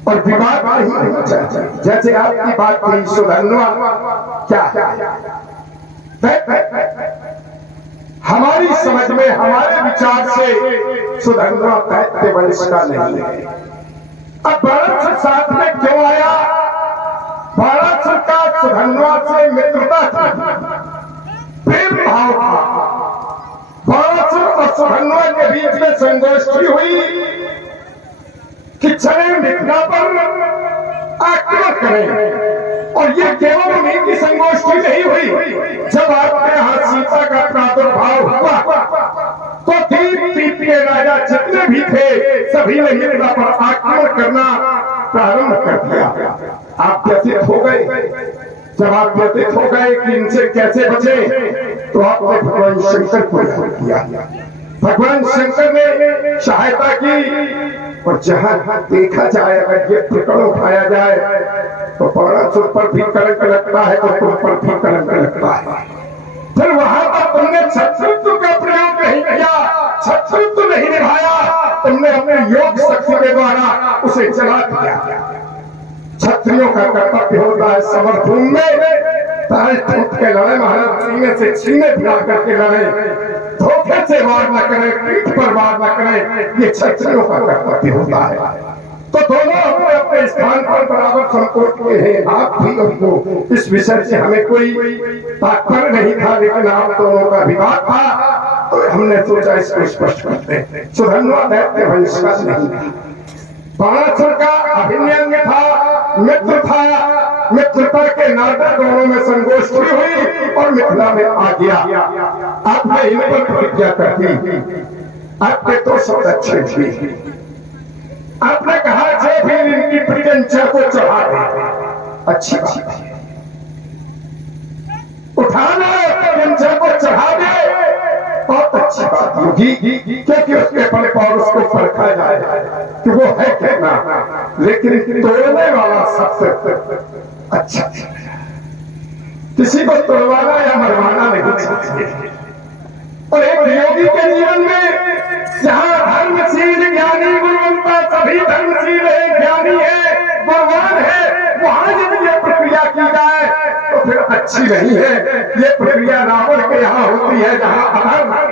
और विवाद नहीं होना चाहिए। जैसे आपकी बात थी सुधन्वा, क्या हमारी समझ में, हमारे विचार से सुधन्वा दैत्य वंश का नहीं है। अब भारत साथ में क्यों आया? भारत सरकार सुधन्वा से मित्रता थी, प्रेम भाव था। बाणासुर और सुधन्वा के बीच में संगोष्ठी हुई कि चले मिथिला पर आक्रमण करें। और ये केवल उन्हीं की संगोष्ठी नहीं हुई। जब आपके यहाँ सीता का प्रादुर्भाव हुआ तो दीप के राजा जितने भी थे सभी ने मिथिला पर आक्रमण करना प्रारंभ कर दिया। आप व्यतीत हो गए। जब आप व्यतीत हो गए कि इनसे कैसे बचे, तो आपने भगवान शंकर को याद किया। भगवान शंकर ने सहायता की। और जहां देखा जाए, अगर ये प्रकरण उठाया जाए तो बाणासुर पर भी कलंक लगता है तो तुम पर भी कलंक लगता है। फिर वहां पर तुमने शत्रुत्व का प्रयोग नहीं किया, शत्रुत्व नहीं निभाया, तुमने अपने योग शक्ति के द्वारा उसे जला दिया। क्षत्रियों का कर्तव्य होता है समरभूमि में ताल ठोक के लड़े, महाराज सीने से छीने भिड़ा करके लड़े, धोखे से वार न करे, पीठ पर वार न करे, ये क्षत्रियों का कर्तव्य होता है। तो दोनों अपने अपने स्थान पर बराबर संकोच में हैं। आप भी उनको इस विषय से हमें कोई तात्पर्य नहीं था, लेकिन आप दोनों का विवाद था तो हमने सोचा इसको स्पष्ट करते हैं। सुधन्वा दैत्य वंश का नहीं था, बाणासुर का अभिनंग था, मित्र था। मित्रता के नाते दोनों में संगोष्ठी हुई और मिथिला में आ गया। आपने इन पर प्रतिज्ञा कर दी। आपने तो शब्द अच्छे थे। आपने कहा जो भी इनकी प्रियंचा को चढ़ा दे, अच्छी बात है, उठाना प्रियंचा को चढ़ा दे, बहुत अच्छी बात होगी, क्योंकि उसके बल पर उसको परखा जाए कि वो है कहना। लेकिन तोड़ने वाला सबसे अच्छा, किसी को तोड़वाना या मरवाना नहीं चाहिए। और एक योगी के जीवन में जहाँ धर्मशील ज्ञानी गुणवंता, सभी धर्मशील है, ज्ञानी है, गुणवान है, वहां यदि ये प्रक्रिया की जाए तो फिर अच्छी नहीं है। ये प्रक्रिया रावण के यहाँ होती है, जहाँ अधर्म है,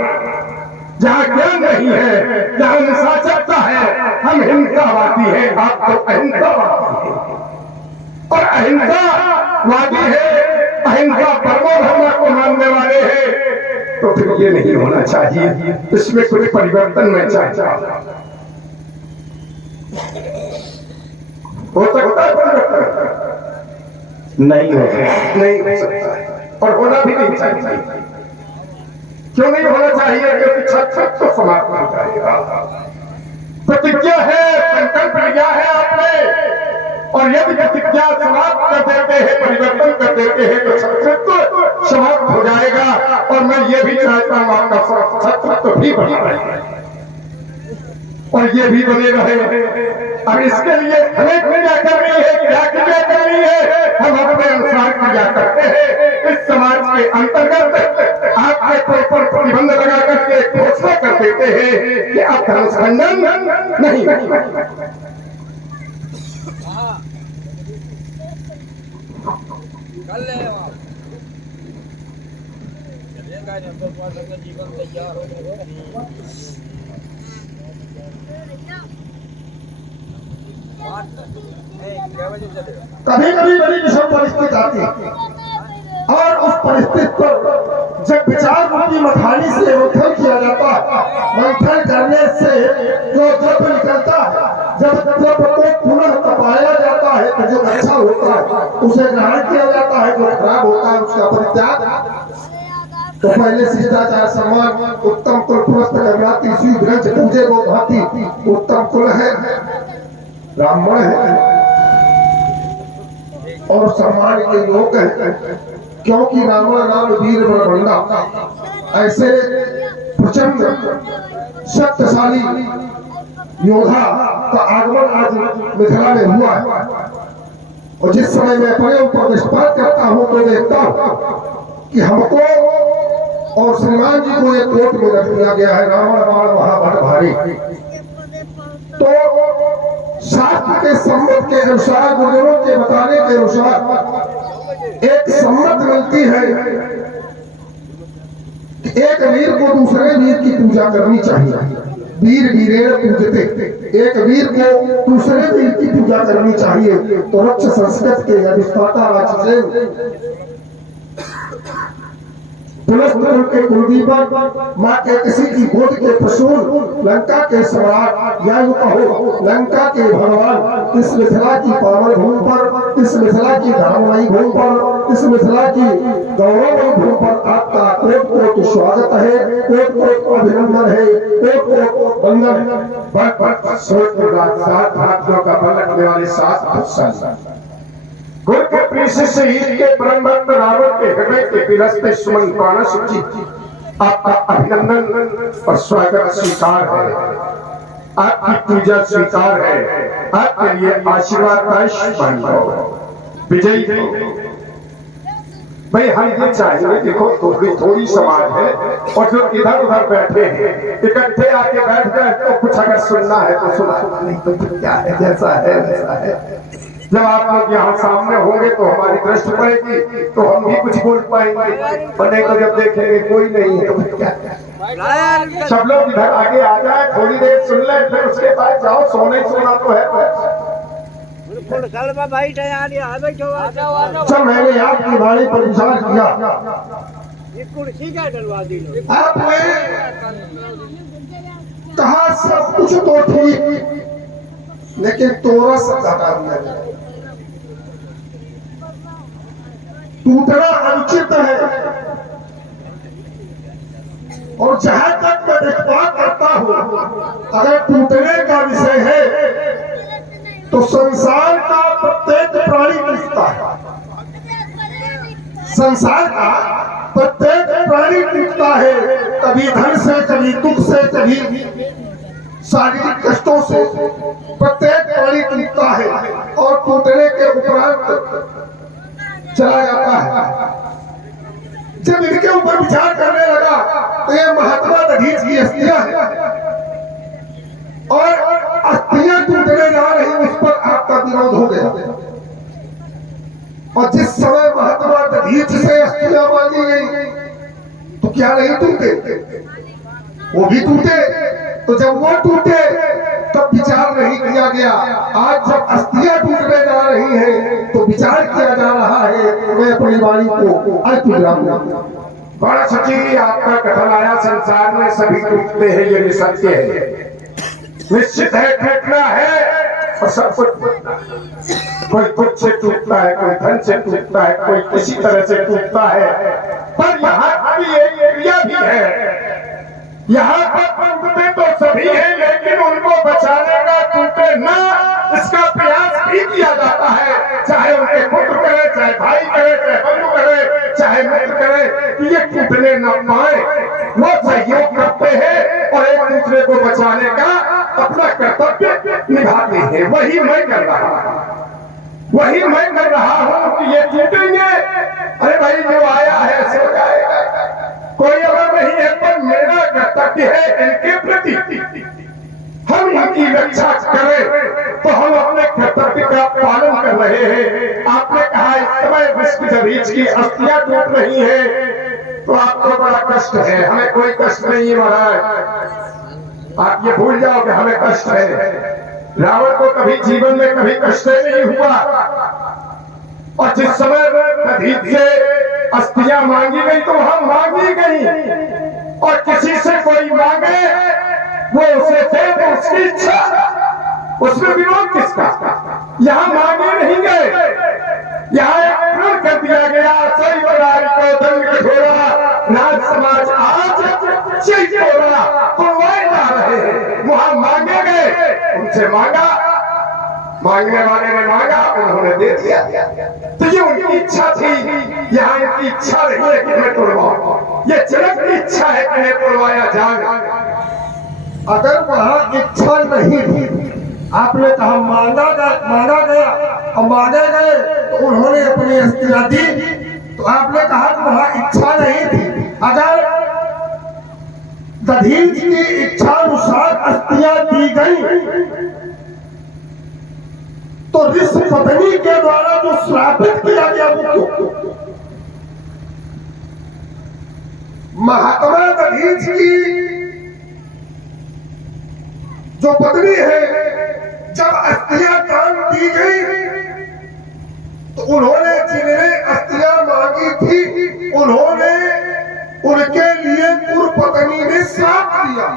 जहाँ ज्ञान नहीं है, जहाँ निशाचरता है। हम हिंसावादी हैं, आप तो अहिंसावादी हैं। और अहिंसावादी है, अहिंसा परमो धर्म को मानने वाले हैं, तो फिर ये नहीं होना चाहिए। इसमें कुछ परिवर्तन में चाहिए। हो सकता है परिवर्तन? नहीं हो सकता है और होना भी नहीं चाहिए। क्यों नहीं होना चाहिए? क्योंकि छत तो समाप्त हो जाएगा। प्रतिज्ञा है, संकल्प लिया है आपने, और यदि प्रतिज्ञा समाप्त कर देते हैं, परिवर्तन कर देते हैं, तो शत्रुत्व समाप्त हो जाएगा। और मैं ये भी चाहता हूं आपका शत्रुत्व भी बना रहे और ये भी बने रहे। अब इसके लिए हमें क्रिया करनी है। क्या क्रिया करनी है? हम अपने अनुसार क्रिया करते हैं। इस समाज के अंतर्गत आपके ऊपर प्रतिबंध लगा करके घोषणा कर देते हैं कि अब धर्मखंडन नहीं। जीवन तैयार कभी कभी बड़ी विषम परिस्थिति आती है और उस परिस्थिति पर जब विचार रूपी मथानी से मंथन किया जाता है, मंथन करने से जो जब निकलता है, जब को पुनः तपाया जाता है तो जो अच्छा होता है उसे ग्रहण किया जाता है, जो खराब होता है उसका परित्याग। तो पहले शिष्टाचार सम्मान, उत्तम कुल पुरस्त गंगाती श्री ग्रंथ पूजे वो भांति उत्तम कुल है, ब्राह्मण है और सम्मान के योग है, क्योंकि रावण राम वीर बड़बंडा ऐसे प्रचंड शक्तिशाली योद्धा का आगमन आज मिथिला में हुआ है। और जिस समय मैं अपने ऊपर निष्पात करता हूं तो देखता हूं कि हमको और श्रीमान जी को एक कोट में रख दिया गया है, रावण बाण महाभट भारी। तो शास्त्र के सम्मत के अनुसार, गुरुजनों के बताने के अनुसार एक सम्मत मिलती है कि एक वीर को दूसरे वीर की पूजा करनी चाहिए। वीर वीरेण पूजते, एक वीर को दूसरे वीर की पूजा करनी चाहिए। तो रक्ष संस्कृत के अधिष्ठाता राजसेन पुलस्त्य के कुलदीपक, माँ के किसी की गोद के प्रसून, लंका के सम्राट या यूं कहो लंका के भगवान, इस मिथिला की पावन भूमि पर, इस मिथिला की धर्ममयी भूमि पर, इस मिथिला की गौरवमयी भूमि पर आपका कोट कोट स्वागत है, कोट कोट अभिनंदन है, कोट कोट वंदन है। बड़ सोच के बाद 7 हाथियों का बल रखने वाले 7 अफसर गुरु के प्रिय शिष्य ईद के परम भक्त रावण के हृदय के पिलसते सुमन मानस जी, आपका अभिनंदन और स्वागत स्वीकार है, आपकी पूजा स्वीकार है, आपके लिए आशीर्वाद का बन विजयी हो। भाई हम ये चाहिए, देखो थोड़ी समाज है और जो इधर उधर बैठे हैं इकट्ठे आके बैठ गए तो कुछ अगर सुनना है तो सुना, नहीं तो क्या है, जैसा है वैसा है। जब आप लोग यहाँ सामने होंगे तो हमारी दृष्टि पड़ेगी तो हम भी कुछ बोल पाएंगे, और नहीं तो जब देखेंगे कोई नहीं है तो क्या। सब लोग इधर आगे आ जाए, थोड़ी देर सुन ले, फिर उसके बाद जाओ, सोने सोना तो है। जब मैंने आपकी वाणी पर विचार किया, आपने कहा सब कुछ तो ठीक, लेकिन तोरा सब घटा टूटना अनुचित है। और जहां तक मैं देखभाल करता हूं, अगर टूटने का विषय है तो संसार का प्रत्येक प्राणी टूटता है, संसार का प्रत्येक प्राणी टूटता है, कभी धन से, कभी दुख से, कभी शारीरिक कष्टों से, प्रत्येक प्राणी टूटता है और टूटने के उपरांत चला जाता है। जब इनके ऊपर विचार करने लगा तो ये महात्मा दधीच की अस्थियां हैं और अस्थियां टूटने जा रही, उस पर आपका विरोध हो गया। और जिस समय महात्मा दधीच से अस्थियां मांगी गई तो क्या नहीं टूटे, वो भी टूटे। तो जब वो टूटे तब विचार नहीं किया गया। आज जब अस्थियां टूटने जा रही हैं तो विचार किया जा रहा है। मैं अपनी वाणी को अंत विराम। बड़ा सची आपका कथन आया, संसार में सभी टूटते हैं, ये सत्य है, निश्चित है, टूटना है और सब कुछ। कोई खुद से टूटता है, कोई धन से टूटता है, कोई किसी तरह से टूटता है, पर यहाँ की एक क्रिया भी है। यहाँ पर टूटते तो सभी हैं, लेकिन उनको बचाने का, टूटे ना इसका प्रयास भी किया जाता है। चाहे उनके पुत्र करे, चाहे भाई करे, चाहे बंधु करे, चाहे मित्र करे, कि ये टूटने न पाए, वो सहयोग करते हैं और एक दूसरे को बचाने का अपना कर्तव्य निभाते हैं। वही मैं कर रहा हूँ, वही मैं कर रहा हूँ कि ये टूटेंगे। अरे भाई जो आया है सो जाएगा, कोई अगर नहीं है, पर मेरा कर्तव्य है इनके प्रति हम इनकी रक्षा करें, तो हम अपने कर्तव्य का पालन कर रहे हैं। आपने कहा इस समय विश्व दधीच की अस्थियां टूट रही है तो आपको बड़ा कष्ट है, हमें कोई कष्ट नहीं हो रहा है। आप ये भूल जाओ कि हमें कष्ट है। रावण को कभी जीवन में कभी कष्ट नहीं हुआ, और जिस समय दधीच से अस्थियां मांगी गई तो वहां मांगी गई, और किसी से कोई मांगे वो उसे दे तो उसकी इच्छा, उसमें विरोध किसका। यहाँ मांगे नहीं गए, यहाँ एक प्रण कर दिया गया, सही बरारी को दंड कठोरा, नाथ समाज आज चीज बोला तो वह जा रहे हैं। वहां मांगे गए, उनसे मांगा, मांगने वाले ने मांगा, उन्होंने दे दिया। तो ये उनकी इच्छा थी, यहाँ इनकी इच्छा नहीं है कि मैं तोड़वाऊं, ये जनक की इच्छा है कि मैं तोड़वाया जाए। अगर वहां इच्छा नहीं थी, आपने कहा मांगा गया और मांगे गए तो उन्होंने अपनी अस्थियां दी, तो आपने कहा कि वहां इच्छा नहीं थी। अगर दधीच की इच्छा अनुसार अस्थियां दी गई तो ऋषि पत्नी के द्वारा जो श्रापित किया गया वो महात्मा दधीच की जो पत्नी है, जब अस्थियां दान दी गई तो उन्होंने जिन्हें अस्थियां मांगी थी, उन्होंने उनके लिए पूर्व पत्नी ने श्राप दिया।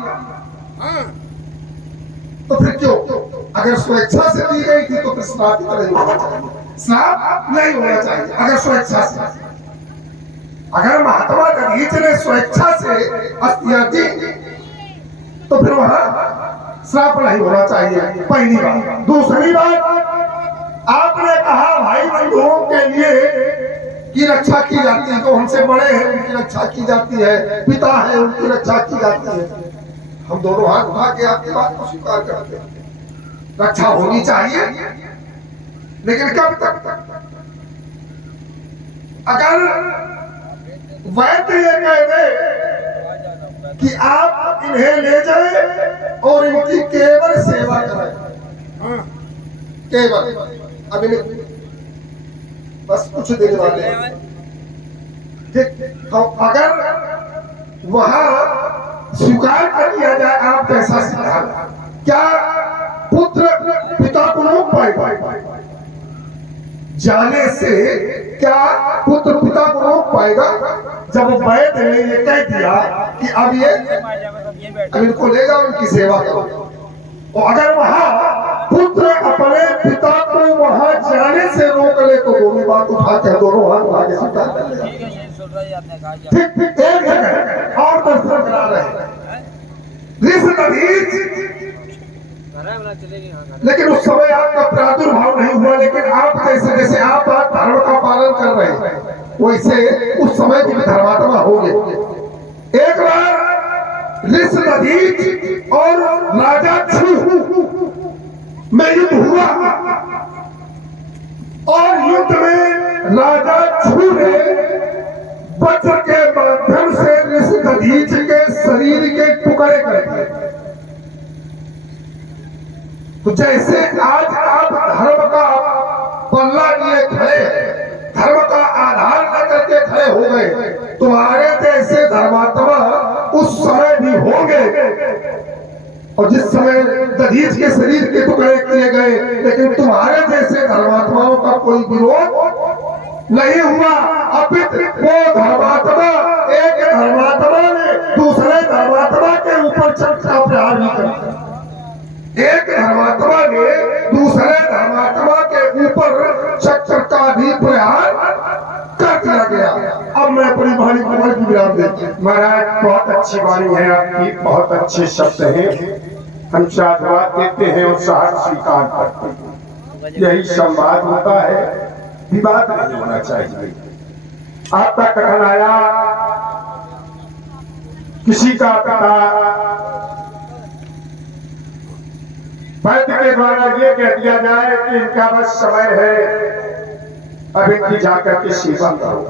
तो फिर क्यों? अगर स्वेच्छा से दी गई थी तो फिर श्राप नहीं होना चाहिए, श्राप नहीं होना चाहिए। अगर स्वेच्छा से, अगर महात्मा दधीच ने स्वेच्छा से अस्थियां दी तो फिर वहां श्राप नहीं होना चाहिए, पहली बात। दूसरी बात, आपने कहा भाई बंधुओं के लिए की रक्षा की जाती है, जो हमसे बड़े हैं उनकी रक्षा की जाती है, पिता है उनकी रक्षा की जाती है। हम दोनों हाथ उठा के आपकी बात को स्वीकार करते हैं, रक्षा होनी चाहिए, लेकिन कब तक? अगर वैद्य ये कह दे कि आप इन्हें ले जाएं और इनकी केवल सेवा करें, केवल अभी बस कुछ दिन वाले, ठीक, तो अगर वहां स्वीकार कर लिया जाए आप जैसा सिद्धांत, क्या पुत्र पिता को रोक पाएगा? जाने से क्या पुत्र पिता को रोक पाएगा? जब वैद्य ने ये कह दिया कि अब इनको लेगा उनकी सेवा करो, और अगर वहां पुत्र अपने पिता को वहां जाने से रोक ले तो दोनों बात उठा के दोनों हाथ आगे स्वीकार कर लेगा। ठीक ठीक एक जगह और दर्शन करा रहे लेकिन उस समय आपका प्रादुर्भाव नहीं हुआ, लेकिन आप जैसे जैसे आप धर्म का पालन कर रहे हैं वैसे उस समय भी धर्मात्मा हो गए। एक बार ऋषदधीच और राजा छू में युद्ध हुआ और युद्ध में राजा छू ने वज्र के माध्यम से ऋषदधीच के शरीर के टुकड़े कर दिए। तो जैसे आज आप धर्म का पल्ला लिए खड़े, धर्म का आधार लेकर के खड़े हो गए, तुम्हारे जैसे धर्मात्मा उस समय भी होंगे। और जिस समय दधीच के शरीर के टुकड़े किए गए, लेकिन तुम्हारे जैसे धर्मात्माओं का कोई विरोध नहीं हुआ। अपितु वो धर्मात्मा, एक धर्मात्मा ने दूसरे धर्मात्मा के ऊपर चक्र प्रहार नहीं किया, एक धर्मात्मा ने दूसरे धर्मात्मा के ऊपर चक्र का भी प्रहार कर दिया गया। अब मैं अपनी वाणी को विराम देती हूँ। महाराज बहुत अच्छी वाणी है आपकी, बहुत अच्छे शब्द हैं, हम साधुवाद देते हैं और साहस स्वीकार करते हैं। यही संवाद होता है, विवाद नहीं होना चाहिए। आपका कथन आया किसी का पिता वैद्य के द्वारा ये कह दिया जाए कि इनका बस समय है, अब इनकी जाकर के सेवा करो।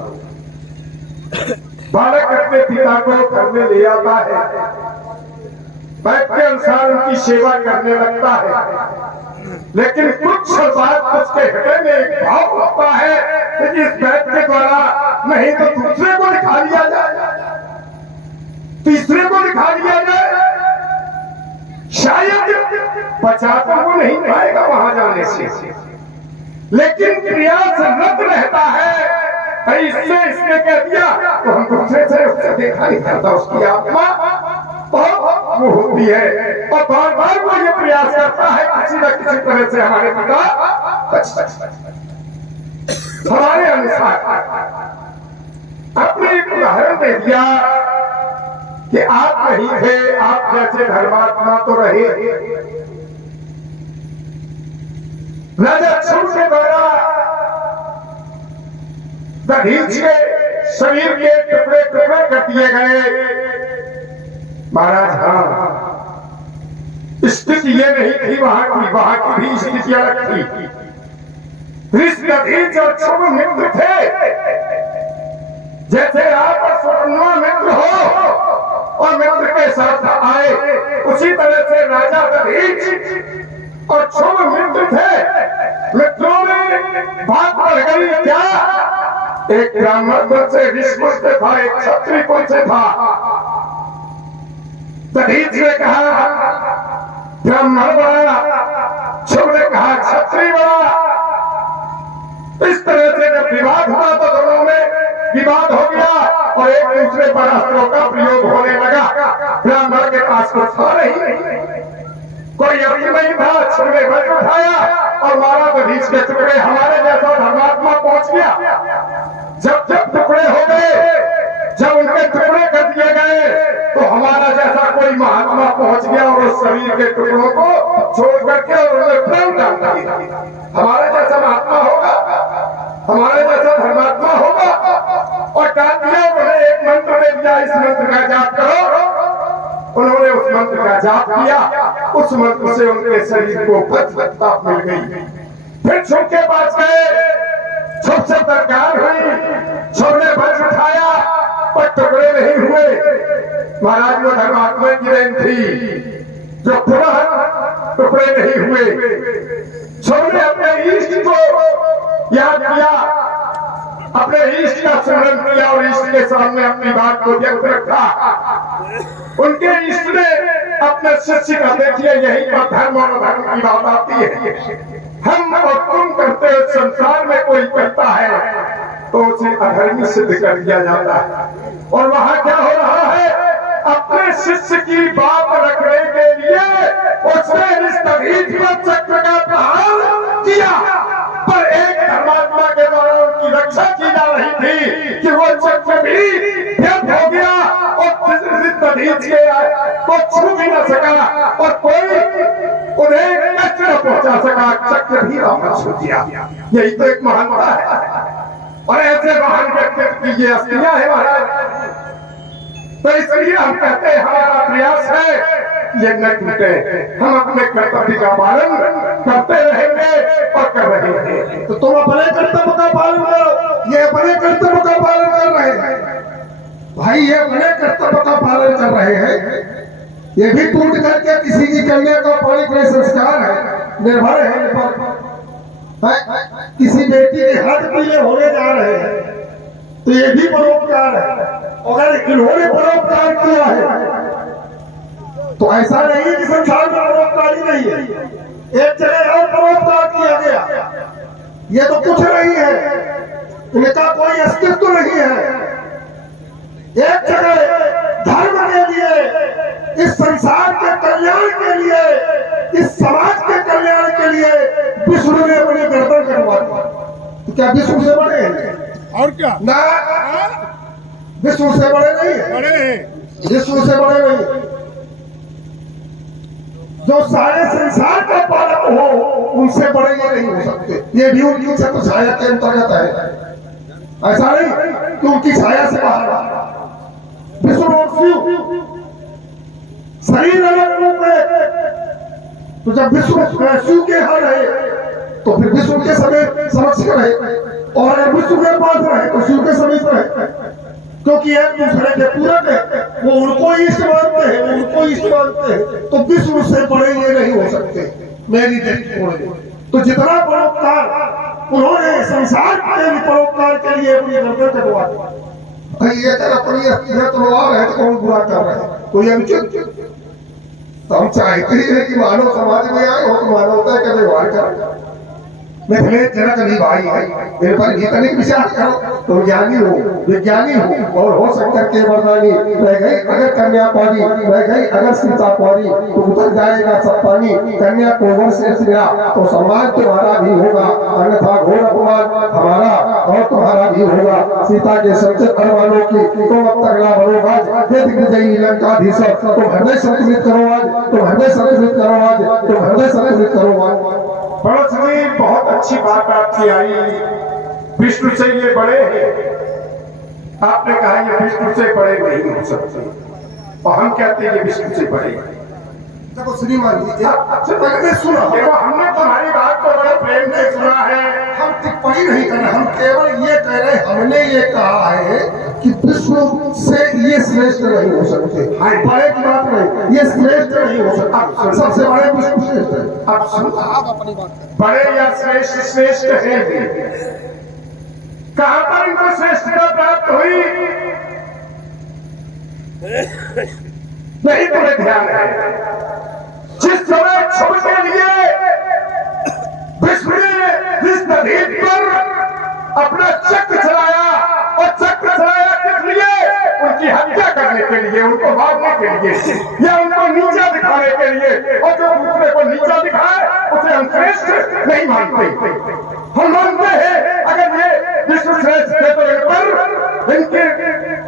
बालक अपने पिता को घर में ले आता है, वैद्य के अनुसार उनकी सेवा करने लगता है, लेकिन कुछ बात उसके हृदय में एक भाव होता है कि इस वैद्य के द्वारा नहीं तो दूसरे को दिखा दिया जाए, तीसरे को दिखा दिया जाए, शायद बचाता वो नहीं पाएगा वहां जाने से, लेकिन प्रयासरत रहता है। इसने कह दिया तो हम दूसरे से उससे देखा नहीं करता, उसकी आत्मा बहुत वो होती है और बार बार वो ये प्रयास करता है किसी न किसी तरह से हमारे पिता हमारे अनुसार। अपने एक उदाहरण दे दिया कि आप नहीं थे, आप जैसे धर्मात्मा तो रहे। राजा छू के द्वारा दधीच के शरीर के टुकड़े टुकड़े कर दिए गए। महाराज हाँ, स्थिति ये नहीं थी वहां की भी स्थिति अलग थी। ऋषदधीच और छू मित्र थे, जैसे आप स्वप्नवा मित्र हो और मित्र के साथ आए, उसी तरह से राजा दधीच और छू मित्र थे। मित्रों में बात बढ़ गई क्या? एक ब्राह्मण कुल से ऋषि से था, एक क्षत्रिय कुल से था। दधीच ने कहा ब्राह्मण बड़ा, शुभ ने कहा क्षत्रिय बड़ा। इस तरह से जब विवाद हुआ तो दोनों में विवाद हो गया और एक दूसरे पर अस्त्रों का प्रयोग होने लगा। ब्राह्मण के पास कुछ था नहीं, कोई अभी नहीं था। शुभ ने वज्र उठाया और मारा तो बीच के टुकड़े हमारे जैसा धर्मात्मा पहुंच गया। जब जब टुकड़े हो गए, जब उनके टुकड़े कर दिए गए तो हमारा जैसा कोई महात्मा पहुंच गया और उस शरीर के टुकड़ों को छोड़ करके और उन्हें प्राण डाल दिया। हमारा जैसा महात्मा होगा, हमारे जैसा धर्मात्मा होगा और डाल दिया। उन्हें एक मंत्र दे दिया, इस मंत्र का जाप करो। उन्होंने उस मंत्र का जाप किया, उस मंत्र से उनके शरीर को फटफटता मिल गई। फिर छुप के पास गए, छुप से दरकार हुई, छुप ने वज्र उठाया पर टुकड़े नहीं हुए। महाराज वो धर्मात्मा की देन थी जो पुनः टुकड़े नहीं हुए। छुप ने अपने इष्ट को याद किया, अपने इष्ट का स्मरण किया और इष्ट के सामने अपनी बात को व्यक्त रखा। उनके इष्ट ने अपने शिष्य का, देखिए यही पर धर्म और अधर्म की बात आती है। हम और तुम करते हो, संसार में कोई करता है तो उसे अधर्मी सिद्ध कर दिया जाता है। और वहां क्या हो रहा है, अपने शिष्य की बात रखने के लिए उसने इस तकलीफ पर चक्र का प्रहार किया, पर एक धर्मात्मा के द्वारा उनकी रक्षा की जा रही थी कि वो चक्र भी व्यर्थ हो गया और को छू भी न सका और कोई उन्हें कष्ट न पहुंचा सका। चक्र भी वापस हो गया। यही तो एक महानता है और ऐसे महान व्यक्तित्व की ये अस्तियां है महाराज। तो इसलिए हम कहते हैं हमारा प्रयास है ये न टूटे, हम अपने कर्तव्य का पालन करते रहेंगे और कर रहे हैं। तो तुम अपने कर्तव्य का पालन करो, ये अपने कर्तव्य का पालन कर रहे हैं भाई, ये अपने कर्तव्य का पालन कर रहे हैं। ये भी टूट करके किसी की कन्या का पवित्र संस्कार है, निर्भर है किसी बेटी के हाथ पीले होने जा रहे हैं तो ये भी परोपकार है। अगर इन्होंने परोपकार किया है तो ऐसा नहीं कि संसार में परोपकारी नहीं है, एक जगह और परोपकार किया गया। ये तो कुछ नहीं है, इनका कोई अस्तित्व नहीं है। एक जगह धर्म के लिए, इस संसार के कल्याण के लिए, इस समाज के कल्याण के लिए विष्णु ने अपनी गर्दन कटवा दी। तो क्या विष्णु से बड़े हैं? और क्या ना, विष्णु से बड़े नहीं है, बड़े हैं, विष्णु से बड़े नहीं। जो सारे संसार का पालक हो उनसे बड़े ये नहीं हो सकते। ये भी उनकी छत्र छाया के अंतर्गत है, ऐसा नहीं कि उनकी छाया से बाहर। विष्णु और शिव शरीर अलग रूप है, तो जब विष्णु शिव के यहाँ रहे तो फिर विष्णु के समक्ष रहे और विष्णु के पास रहे तो शिव के समीप रहे, क्योंकि एक दूसरे के पूरक है। वो उनको इष्ट मानते हैं, उनको इष्ट मानते हैं, तो विष्णु से बड़े ये नहीं हो सकते मेरी दृष्टिकोण में। तो जितना परोपकार उन्होंने संसार के परोपकार के लिए अपनी गर्दन कटवा दी। ये अपनी तलवार है तो कौन बुरा कर रहा है, कोई अनुचित। तो हम चाहते हैं कि मानव समाज में आए हो तो मानवता का व्यवहार करो। मिथिलेश जनक नहीं भाई है, मेरे पर इतनी विचार करो तो ज्ञानी हो, विज्ञानी हो और हो सकता के वरदानी। रह गई अगर कन्या पानी, रह गई अगर सीता पानी तो उतर जाएगा सब पानी। कन्या को वर से सिया तो सम्मान तुम्हारा भी होगा, अन्यथा घोर अपमान हमारा और तुम्हारा भी होगा। सीता के संचित अरमानों की तुम अब तगड़ा बनो आज, हे दिग्विजयी लंकाधीश तुम हृदय संतुलित करो आज, तुम हृदय संतुलित करो आज, तुम हृदय संतुलित करो आज। बहुत अच्छी बात आपकी आई। विष्णु से ये बड़े हैं, आपने कहा ये विष्णु से बड़े नहीं हो सकते और हम कहते हैं ये विष्णु से बड़े। देखो श्रीमान जी सुना, देखो हमने तुम्हारी बात को बड़े प्रेम से सुना है। हम टिप्पणी नहीं कर रहे, हम केवल ये कह रहे, हमने ये कहा है कि विष्णु से ये श्रेष्ठ नहीं हो सकते। बड़े की बात नहीं, ये श्रेष्ठ नहीं हो सकता, सबसे बड़े विष्णु श्रेष्ठ है। अब सुनो, आप अपनी बात करें। बड़े या श्रेष्ठ श्रेष्ठ है, कहां पर इनको श्रेष्ठता प्राप्त हुई नहीं तुम्हें ध्यान है। जिस समय छुप के लिए विष्णु ने विष्णुदीप पर अपना चक्र चलाया, और चक्र चलाया किस लिए? उनकी हत्या करने के लिए, उनको मारने के लिए, या उनको नीचा दिखाने के लिए। और जो दूसरे को नीचा दिखाए उसे हम श्रेष्ठ नहीं मानते। हम मानते हैं अगर ये विश्व श्रेष्ठ थे तो इन पर इनके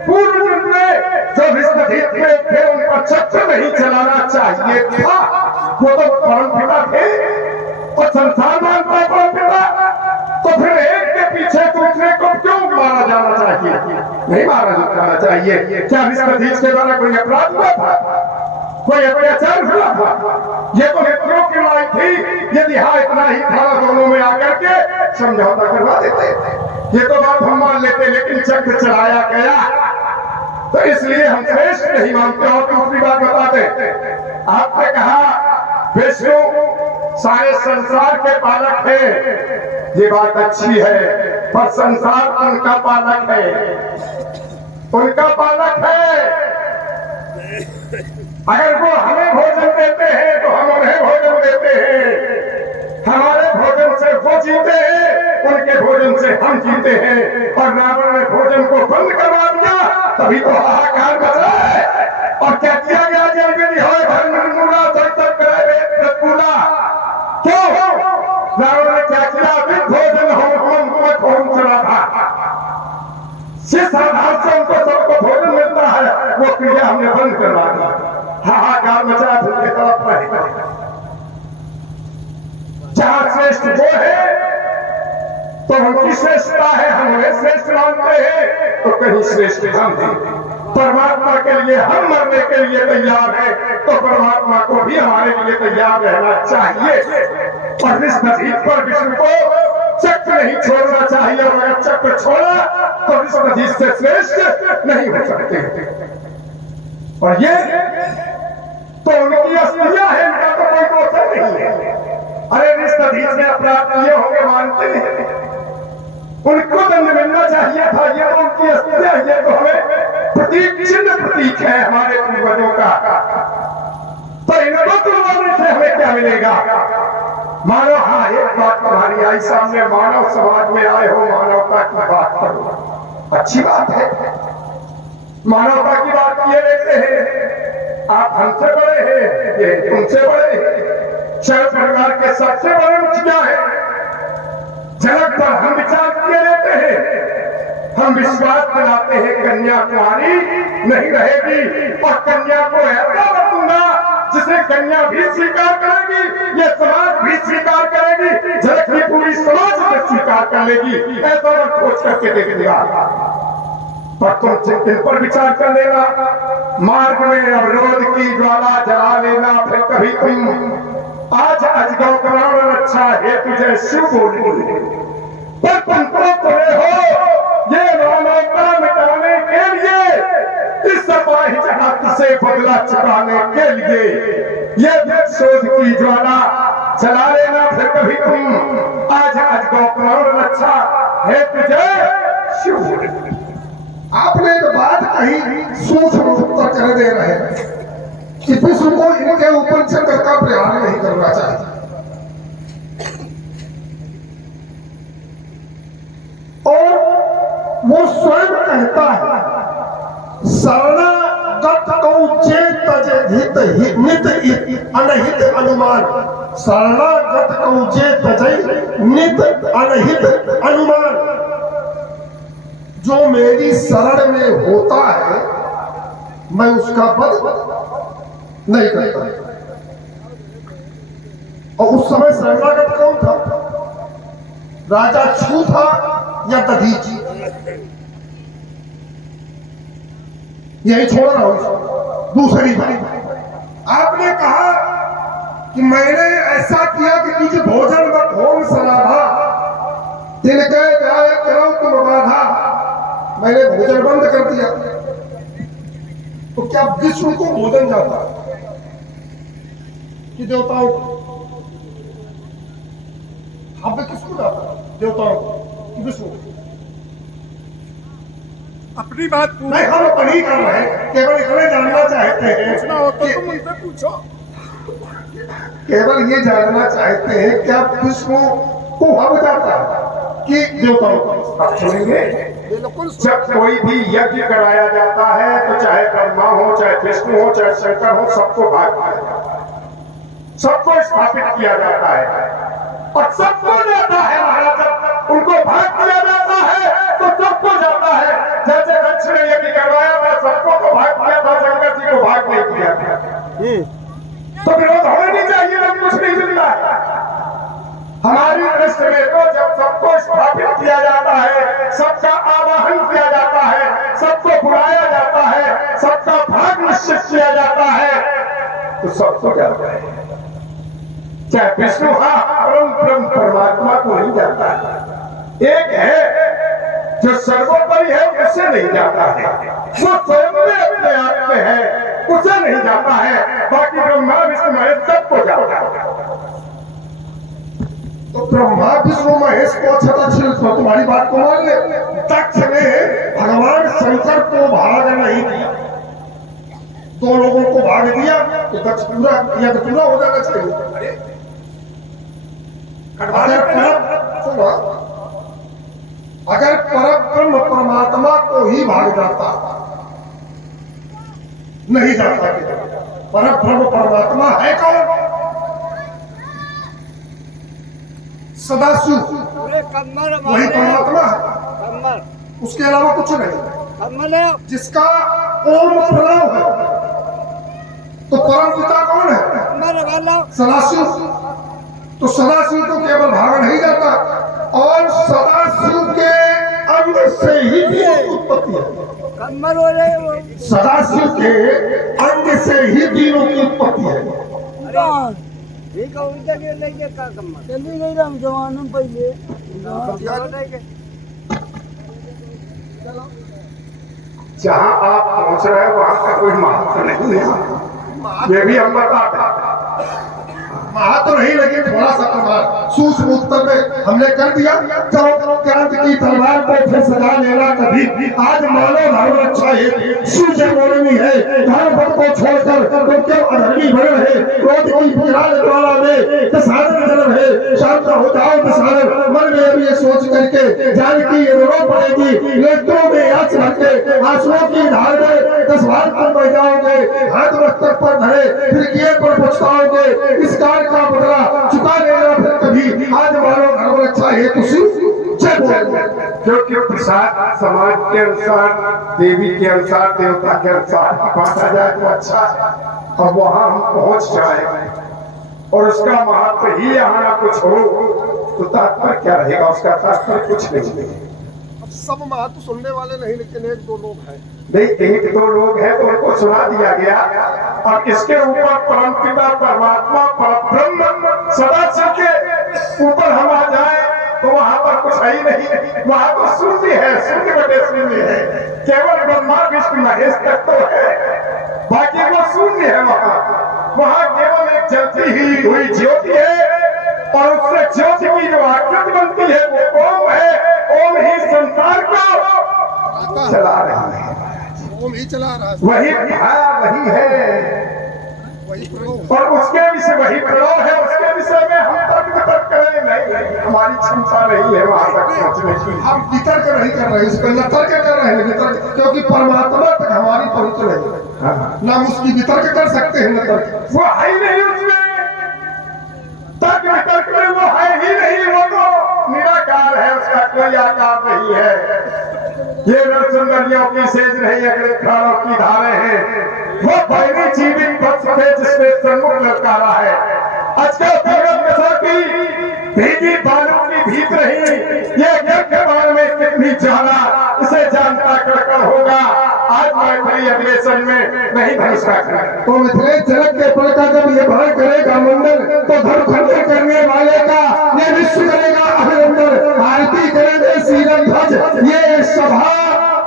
पूर्व में जो विष्णुदीप में थे उन पर चक्र नहीं चलाना चाहिए था। वो तो परम पिता थे और संसार मानता है परम पिता, तो फिर एक के पीछे दूसरे को क्यों मारा जाना चाहिए? नहीं मारा जाना चाहिए। क्या विष्णुदीप के द्वारा कोई अपराध हुआ था? कोई अत्याचार हुआ था? ये तो मित्रों की लड़ाई थी। यदि हाँ इतना ही था दोनों में आकर के समझौता करवा देते, ये तो बात हम मान लेते, लेकिन चक्र चलाया गया तो इसलिए हम श्रेष्ठ नहीं मानते। और दूसरी बात बता दें, आपने कहा विष्णु सारे संसार के पालक है, ये बात अच्छी है, पर संसार उनका पालक है, उनका पालक है। अगर वो हमें भोजन देते हैं तो हम उन्हें भोजन देते हैं, हमारे भोजन से वो जीते हैं, उनके भोजन से हम जीते हैं। और रावण ने भोजन को बंद करवा दिया, तभी तो हाहाकार मचा है। और क्या किया गया? जल में निहाय भरमूला सर करे क्यों? रावण ने क्या किया? भोजन होम चला था, जिस आधार से उनको सबको भोजन मिलता है वो क्रिया हमने बंद करवा दी। हाहाकार मचा दूसरी तरफ रहे। जहां श्रेष्ठ वो है तो उनकी श्रेष्ठता है, हम उन्हें श्रेष्ठ मानते हैं, तो कहीं श्रेष्ठ हम हैं। परमात्मा के लिए हम मरने के लिए तैयार है, तो परमात्मा को भी हमारे लिए तैयार रहना चाहिए। और इस नदी पर विष्णु को चक्र नहीं छोड़ना चाहिए, और अगर चक्र छोड़ा तो इस नदी से श्रेष्ठ नहीं हो सकते। और ये तो उनकी अस्थियां है, इनका तो कोई दोष नहीं है। अरे इस नदी से अपराध किए होंगे मानते नहीं, उनको दंड मिलना चाहिए था। ये तो उनकी अस्थियां, ये तो हमें प्रतीक चिन्ह प्रतीक है हमारे पूर्वजों का। तो इनको तुलवाने से हमें क्या मिलेगा? मानो हाँ एक बात तुम्हारी आई सामने, मानव समाज में आए हो, मानवता की बात करो, अच्छी बात है। मानवता की बात किए रहते हैं, आप हमसे बड़े हैं, ये तुमसे बड़े हैं। शहर परिवार के सबसे बड़े मुखिया है, जनक पर हम विचार किए रहते हैं। हम विश्वास दिलाते हैं कन्याकुमारी नहीं रहेगी, और कन्या को ऐसा बतूंगा जिसे कन्या भी स्वीकार करेगी, ये समाज भी स्वीकार करेगी, जनक की पूरी समाज से स्वीकार कर लेगी। ऐसा मत सोच करके देख दिया, पर तुम इन पर विचार कर लेना। मार्ग में अवरोध की ज्वाला जला लेना, फिर कभी तुम आज अजगौ कराण रक्षा हेतु जय शिव बोली, पर तुम तो तुम हो ये मानवता मिटाने के लिए, इस अपाहिज हाथ से बदला चुकाने के लिए ये शोध की ज्वाला जला लेना, फिर कभी तुम आज अजगौ कराण रक्षा हेतु जय शिव बोली। आपने एक बात कही सूक्ष्म उत्तर कर दे रहे हैं कि विश्व को इनके ऊपर चक्र का प्रहार नहीं करना चाहिए। और वो स्वयं कहता है शरणागत को चेत हित नित अनहित अनुमान, शरणागत को चेत नित अनहित अनुमान। जो मेरी शरण में होता है मैं उसका वध नहीं करता। और उस समय शरणागत कौन था? राजा छू था या दधीच? यही छोड़ रहा हूं। दूसरी बात आपने कहा कि मैंने ऐसा किया कि तुझे भोजन मत होम सलाभा, दिन कह जाए करो तुम बाधा, मैंने भोजन बंद कर दिया। तो क्या विष्णु को भोजन जाता कि देवताओं को? हमें किसको जाता? देवताओं को, विष्णु? अपनी बात नहीं, हम अपनी कर रहे हैं, केवल इतने जानना चाहते हैं पूछना हो तो तुम उनसे पूछो। केवल ये जानना चाहते हैं क्या विष्णु को हम जाता है कि देवताओं को आप सुनेंगे। जब कोई भी यज्ञ कराया जाता है तो चाहे ब्रह्मा हो, चाहे विष्णु हो, चाहे शंकर हो, सबको भाग दिया जाता है, सबको स्थापित किया जाता है और सबको जाता है महाराज। उनको भाग दिया जाता है तो सबको जाता है। जैसे दक्षिण यज्ञ करवाया था सबको तो भाग दिया था, शंकर जी को भाग नहीं किया था। तो विरोध होना नहीं चाहिए, हम कुछ नहीं मिलता है। हमारी दृष्टि में तो जब सबको स्थापित किया जाता है, सबका आवाहन किया जाता है, सबको बुलाया जाता है, सबका भाग निश्चित किया जाता है, तो सबको जाता है। चाहे विष्णु परम ब्रह्म परमात्मा को नहीं जाता है। एक है जो सर्वोपरि है, उसे नहीं जाता है, वो स्वयं में अपने आप में है, उसे नहीं जाता है। बाकी ब्रह्मा विष्णु महेश सबको जाता है। तो ब्रह्मा विष्णु महेश को छताछिल तो तुम्हारी बात को मान ले। दक्ष ने भगवान शंकर को भाग नहीं दिया, दो लोगों को भाग दिया तो दक्ष पूरा किया तो पूरा हो जाना चाहिए। अगर परब्रह्म परमात्मा को ही भाग जाता, नहीं जाता, परब्रह्म परमात्मा है कौन? सदाशिव, वही परमात्मा है, उसके अलावा कुछ नहीं। जिसका ओम प्रणव है तो परम पिता कौन है? सदाशिव। तो सदाशिव को केवल भागा नहीं जाता, और सदाशिव के अंग से ही तीनों की उत्पत्ति है। सदाशिव के अंग से ही तीनों की उत्पत्ति है। जल्दी नहीं रहा जवान पहले जहाँ आप पहुँच रहे हैं वहाँ का कोई महत्व नहीं है, ये भी हम बताते हैं। महत्व नहीं, लेकिन थोड़ा सा प्रभाव सूक्ष्म उत्तर में हमने कर दिया। चलो क्रांति की तलवार को फिर सजा लेना कभी। आज मानव धर्म रक्षा है, सूर्य मोरनी है, धर्म पद को छोड़कर तो क्यों अधर्मी बने रहे। क्रोध की विकराल ज्वाला में दशहरा जन्म है, शांत हो जाओ दशहरा। मन में अब ये सोच करके जानकी रो पड़ेगी, नेत्रों में आंच भर के आंसुओं की धार में दशवार पर बह जाओगे, हाथ मस्तक पर धरे फिर किए पर पछताओगे। इस का बदला चुका लेना फिर कभी। आज मानो धर्म रक्षा हेतु क्योंकि प्रसाद समाज के अनुसार, देवी के अनुसार, देवता के अनुसार बांटा जाए तो अच्छा। अब वहां हम पहुंच जाए और उसका महत्व ही यहाँ ना कुछ हो तो तात्पर्य क्या रहेगा? उसका तात्पर्य कुछ नहीं। सब महत्व सुनने वाले नहीं, लेकिन एक दो लोग हैं। नहीं, एक दो लोग हैं तो उनको सुना दिया गया। और इसके ऊपर परमपिता परमात्मा परब्रह्म सदाशिव के ऊपर हम आ जाए तो वहां पर कुछ है ही नहीं। वहां तो शून्य है, शून्य बटे शून्य है। केवल ब्रह्मा विष्णु महेश तक तो है, बाकी वो शून्य है। वहां केवल एक जलती ही हुई ज्योति है और उससे ज्योति की जो आकृति बनती है वो ओम है। ओम ही संसार को चला रहा है, ओम ही चला रहा है। वही वही है, और उसके विषय वही प्रणव है। उसके विषय में हम तर्क वितर्क करें नहीं, हमारी क्षमता नहीं है वहां तक पहुंचने की। हम वितर्क नहीं कर रहे, इस पर तर्क कर रहे हैं वितर्क, क्योंकि परमात्मा तक हमारी पहुंच नहीं। ना उसकी वितर्क कर सकते हैं, न तर्क वो है ही नहीं उसमें। तर्क वितर्क में वो है ही नहीं, वो तो निराकार है, उसका कोई आकार नहीं है। ये सुंदरियों की सेज नहीं, अगले प्राणों की धारे हैं। वो पहली जीवित पक्ष है जिसमें सन्मुख ललकारा है। आजकल की भीगी बालों की भीत रही, ये यज्ञ बाल में कितनी ज्यादा इसे जानता कड़कड़ होगा। आज मैत्री अगले सन में नहीं भरोसा कर। तो मिथिले जनक के पल का जब ये भरण करेगा मंडल, तो धर्म खंडन करने वाले का ये विश्व करेगा अभिनंदन। आरती करेंगे सीरन ध्वज, ये सभा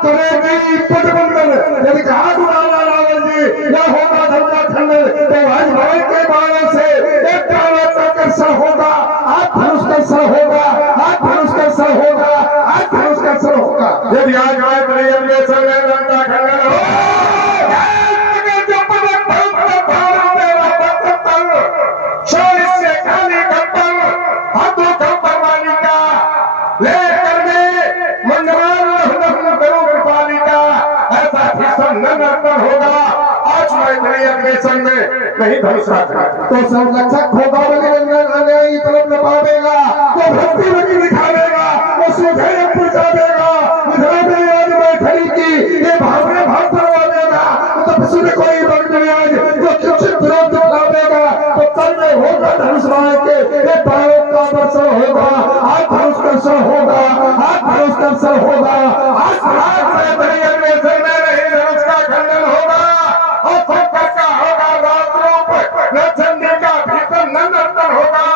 करेगी पटबंधन। यदि कहा गुलाला रावण जी न होगा धर्म का खंडन, तो आज भवन के बालों से एक काला कर्षण होगा, हाथ धनुष कर्षण होगा, हाथ धनुष कर्षण होगा, हाथ धनुष कर्षण होगा। यदि आज आए बड़े अगले समय का खंडन हो नहीं धनुष का खंडन। तो संरक्षक होगा बलि तरफ न पावेगा, वो भक्ति लगी दिखावेगा, वो सीधे ऊपर जावेगा। मिथिला में आज मैथिली की ये भावना भाव करवा देगा। तब सुन कोई बल आज जो किसी विरोध दिखावेगा तो तल में होगा धनुष बाण के ये बाणों का वर्षण होगा, आज धनुष कर्षण होगा, आज धनुष कर्षण होगा, आज आज में नहीं धनुष का खंडन होगा और सबका का होगा राजरूप न चंडी का भीतर न नर्तन होगा।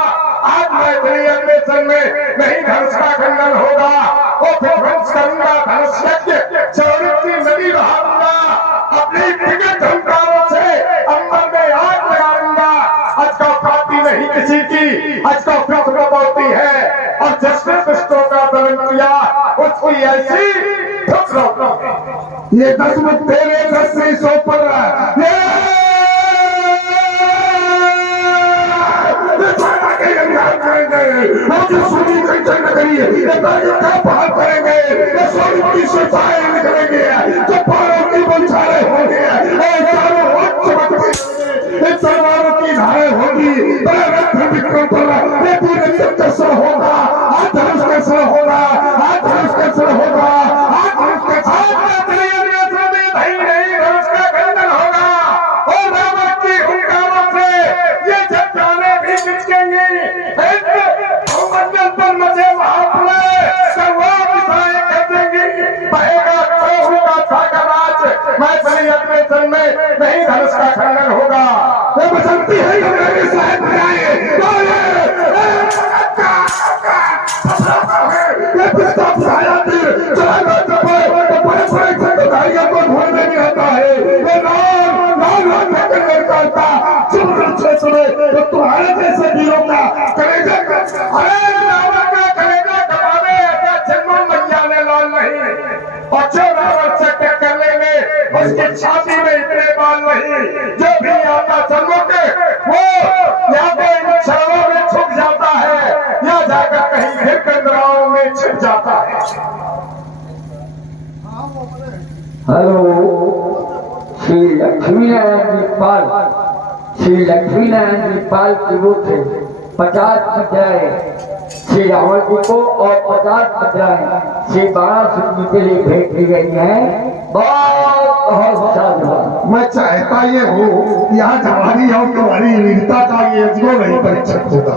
आज मैथिली अन्वेषण में नहीं धनुष का खंडन होगा और फिर ध्वंस करूंगा धनुष यज्ञ, चाणक्य नदी बहाऊंगा, अपनी विकट झंकारों से अंबर में आग लगाऊंगा। आज का प्राप्ति नहीं किसी की, आज का पृथ्वी बहुत है और जिसने दुष्टों का दमन किया उसको ऐसी ठुकराओ। ये 10 मुख तेरे 10 से 100 पर बात करेंगे सोनी की सुचाए निकलेंगे तो पारों की बंचारे होंगे तलवारों की धारें होगी, विक्रम पर पूरे कैसा होगा, आज धनुष कैसा होगा, आज धनुष कैसा होगा, आज धनुष कैसा धनुष का खंडन होगा और रावण की हुंकारों से ये जब जाने भी बिचकेंगे। मंडल पर मचे महाप्रलय सर्वा दिशाएं कर देंगी, बहेगा कोहू का सागर आज मैथिली अन्वेषण में नहीं धनुष का खंडन होगा। ये बसंती है मेरे साथ आए ये प्रस्ताव आया फिर चला बड़े खंडधारियों को ढूंढने में आता है। ये नाम करता सुने तो तुम्हारे जैसे वीरों का कलेजा रावण का कलेजा दबावे ऐसा जन्मों मैया ने लाल नहीं और जो रावण से टक्कर लेंगे उसकी छाती में इतने बाल नहीं। जो भी आता जन्मों के वो या तो इन क्षणों में छुप जाता है या जाकर कहीं फिर कंदराओं में छिप जाता है। हेलो, श्री लक्ष्मीनारायण जी पाल, श्री लक्ष्मीनारायण जी पाल की रूप से 50 मुद्राएं श्री रावण जी को और 50 मुद्राएं श्री बाणासुर जी के लिए भेंट की गई हैं। बहुत साधुवाद। मैं चाहता ये हूँ कि आज हमारी और तुम्हारी वीरता का ये अजगो नहीं परीक्षक होगा।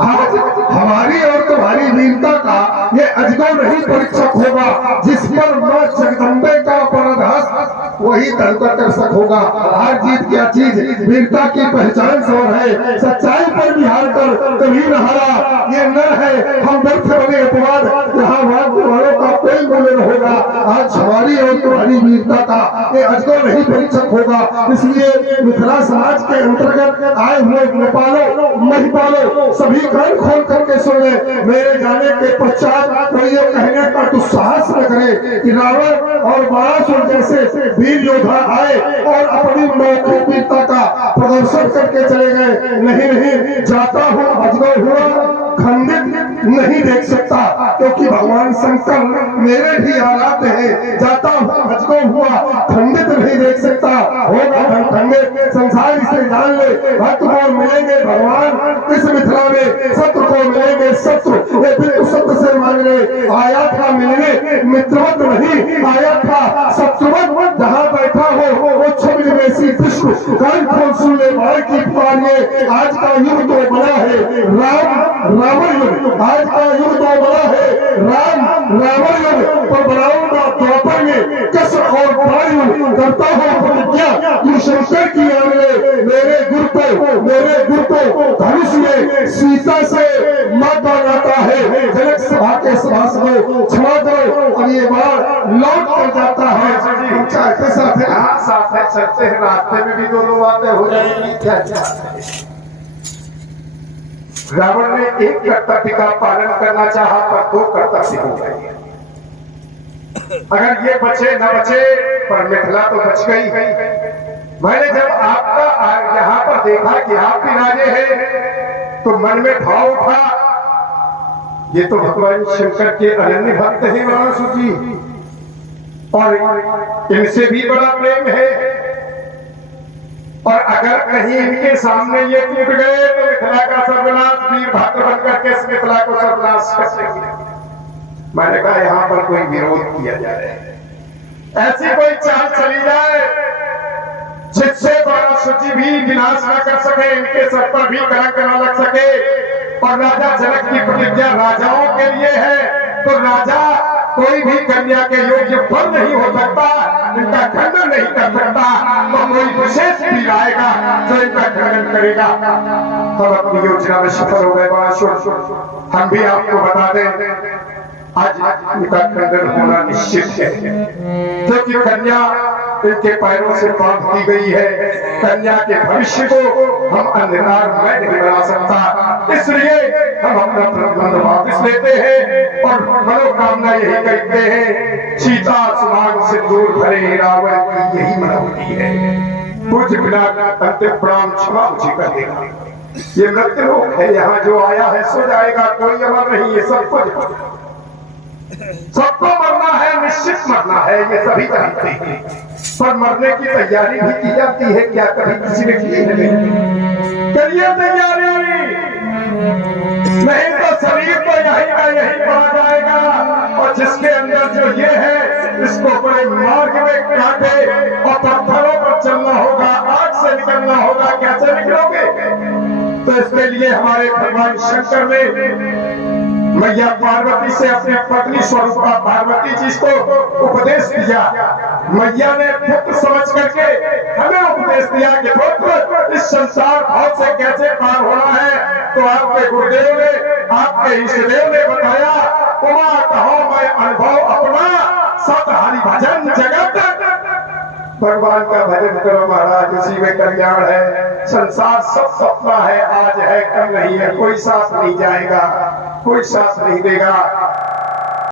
आज हमारी और तुम्हारी वीरता का ये अजगो नहीं परीक्षक होगा, जिस पर मां जगदम्बे का पराधस वही दर्शक होगा। हार जीत क्या चीज, वीरता की पहचान सौर है, सच्चाई पर भी हार कर कभी न हारा ये नर है। हम व्यर्थ बने अपवाद यहाँ वालों का कोई मूल्य न होगा। आज हमारी और तुम्हारी वीरता का ये अजगो नहीं परीक्षक होगा। इसलिए मिथिला समाज के अंतर्गत आए हुए नेपालों महिपालों सभी कान खोल करके सुने। मेरे जाने के पश्चात कोई ये कहने का दुस्साहस न करे कि रावण और बाणासुर जैसे वीर योद्धा आए और अपनी मौखिक वीरता का प्रदर्शन करके चले गए। नहीं, जाता हूँ अजगो हुआ खंडित नहीं देख सकता, क्योंकि भगवान शंकर मेरे भी आराध्य है। जाता हूँ अजगो हुआ खंडित नहीं देख सकता, होगा खंडित संसार इसे जान ले। भक्त को मिलेंगे भगवान इस मिथिला में, शत्रु को मिलेंगे शत्रु, ये बिल्कुल सत्य से मान ले। आया था मिलने मित्रवत नहीं, आया था शत्रुवत। जहाँ बैठा हो वो छवि में सी विष्णु कान खोल सुन ले भाई की पुकारिए। आज का युग तो बड़ा है रावण युग, आज का युग तो बड़ा है रावण युग, पर बनाऊंगा द्वापर में कस और वायु। करता हूँ प्रतिज्ञा कि शंकर की आने मेरे गुरु को धनुष में सीता से माता जाता है। जनक सभा के सभासदों क्षमा करो और ये बार लौट कर जाता है। चाहते साथ है चलते हैं, रास्ते में भी दोनों बातें हो जाएंगी। क्या रावण ने एक कर्तव्य का पालन करना चाहा पर 2 कर्तव्य हो गए। अगर ये बचे न बचे पर मिथिला तो बच गई। मैंने जब आपका यहाँ पर देखा कि आप भी राजे हैं तो मन में भाव उठा, ये तो भगवान शंकर के अनन्य भक्त हैं बाणासुर जी, और इनसे भी बड़ा प्रेम है। और अगर कहीं इनके सामने ये टूट गए तो मिथिला का सर्वनाश वीर भद्र बनकर के इस मिथिला को सर्वनाश कर देंगे। मैंने कहा यहाँ पर कोई विरोध किया जाए, ऐसी कोई चाल चली जाए जिससे शुचि भी विनाश न कर सके, इनके सर पर भी कलंक न लग सके। और राजा जनक की प्रतिज्ञा राजाओं के लिए है, तो राजा कोई भी कन्या के योग्य फल नहीं हो सकता, इनका खंडन नहीं कर सकता। तो कोई विशेष भी आएगा जो इनका खंडन करेगा। हम अपनी योजना में सफल हो गए। बड़ा शुभ। हम भी आपको बता दें आज इनका खंडन होना निश्चित है, क्योंकि कन्या इनके पैरों से बांध दी गई है। कन्या के भविष्य को हम अंधकार में नहीं बना सकता, इसलिए हम अपना प्रतिबंध वापस लेते हैं और मनोकामना यही कहते हैं, सीता सुनाग सिंदूर भरे रावण की यही मनोती है। पूज्य बिना अंतिम प्रणाम क्षमा मुझे कर देगा। ये मृत्यु लोक है, यहाँ जो आया है सो जाएगा, कोई अमर नहीं है, सबको मरना है, निश्चित मरना है, ये सभी जानते हैं। पर मरने की तैयारी भी की जाती है, क्या कभी किसी ने की नहीं? करिए तैयारी, नहीं तो शरीर तो यही का यही पड़ा जाएगा। और जिसके अंदर जो ये है, इसको बड़े मार्ग में काटे और पत्थरों पर चलना होगा, आग से निकलना होगा। कैसे निकलोगे? तो इसके लिए हमारे भगवान शंकर ने मैया पार्वती से अपने पत्नी स्वरूपा पार्वती जी को उपदेश दिया। मैया ने पुत्र समझ करके हमें उपदेश दिया कि पुत्र इस संसार भाव से कैसे पार होना है। तो आपके गुरुदेव ने, आपके इष्टदेव ने बताया, उमा कहो मैं अनुभव अपना, सत हरि भजन जगत। भगवान का भजन करो महाराज, उसी में कल्याण है। संसार सब सपना है, आज है कल नहीं है, कोई साथ नहीं जाएगा, कोई साथ नहीं देगा।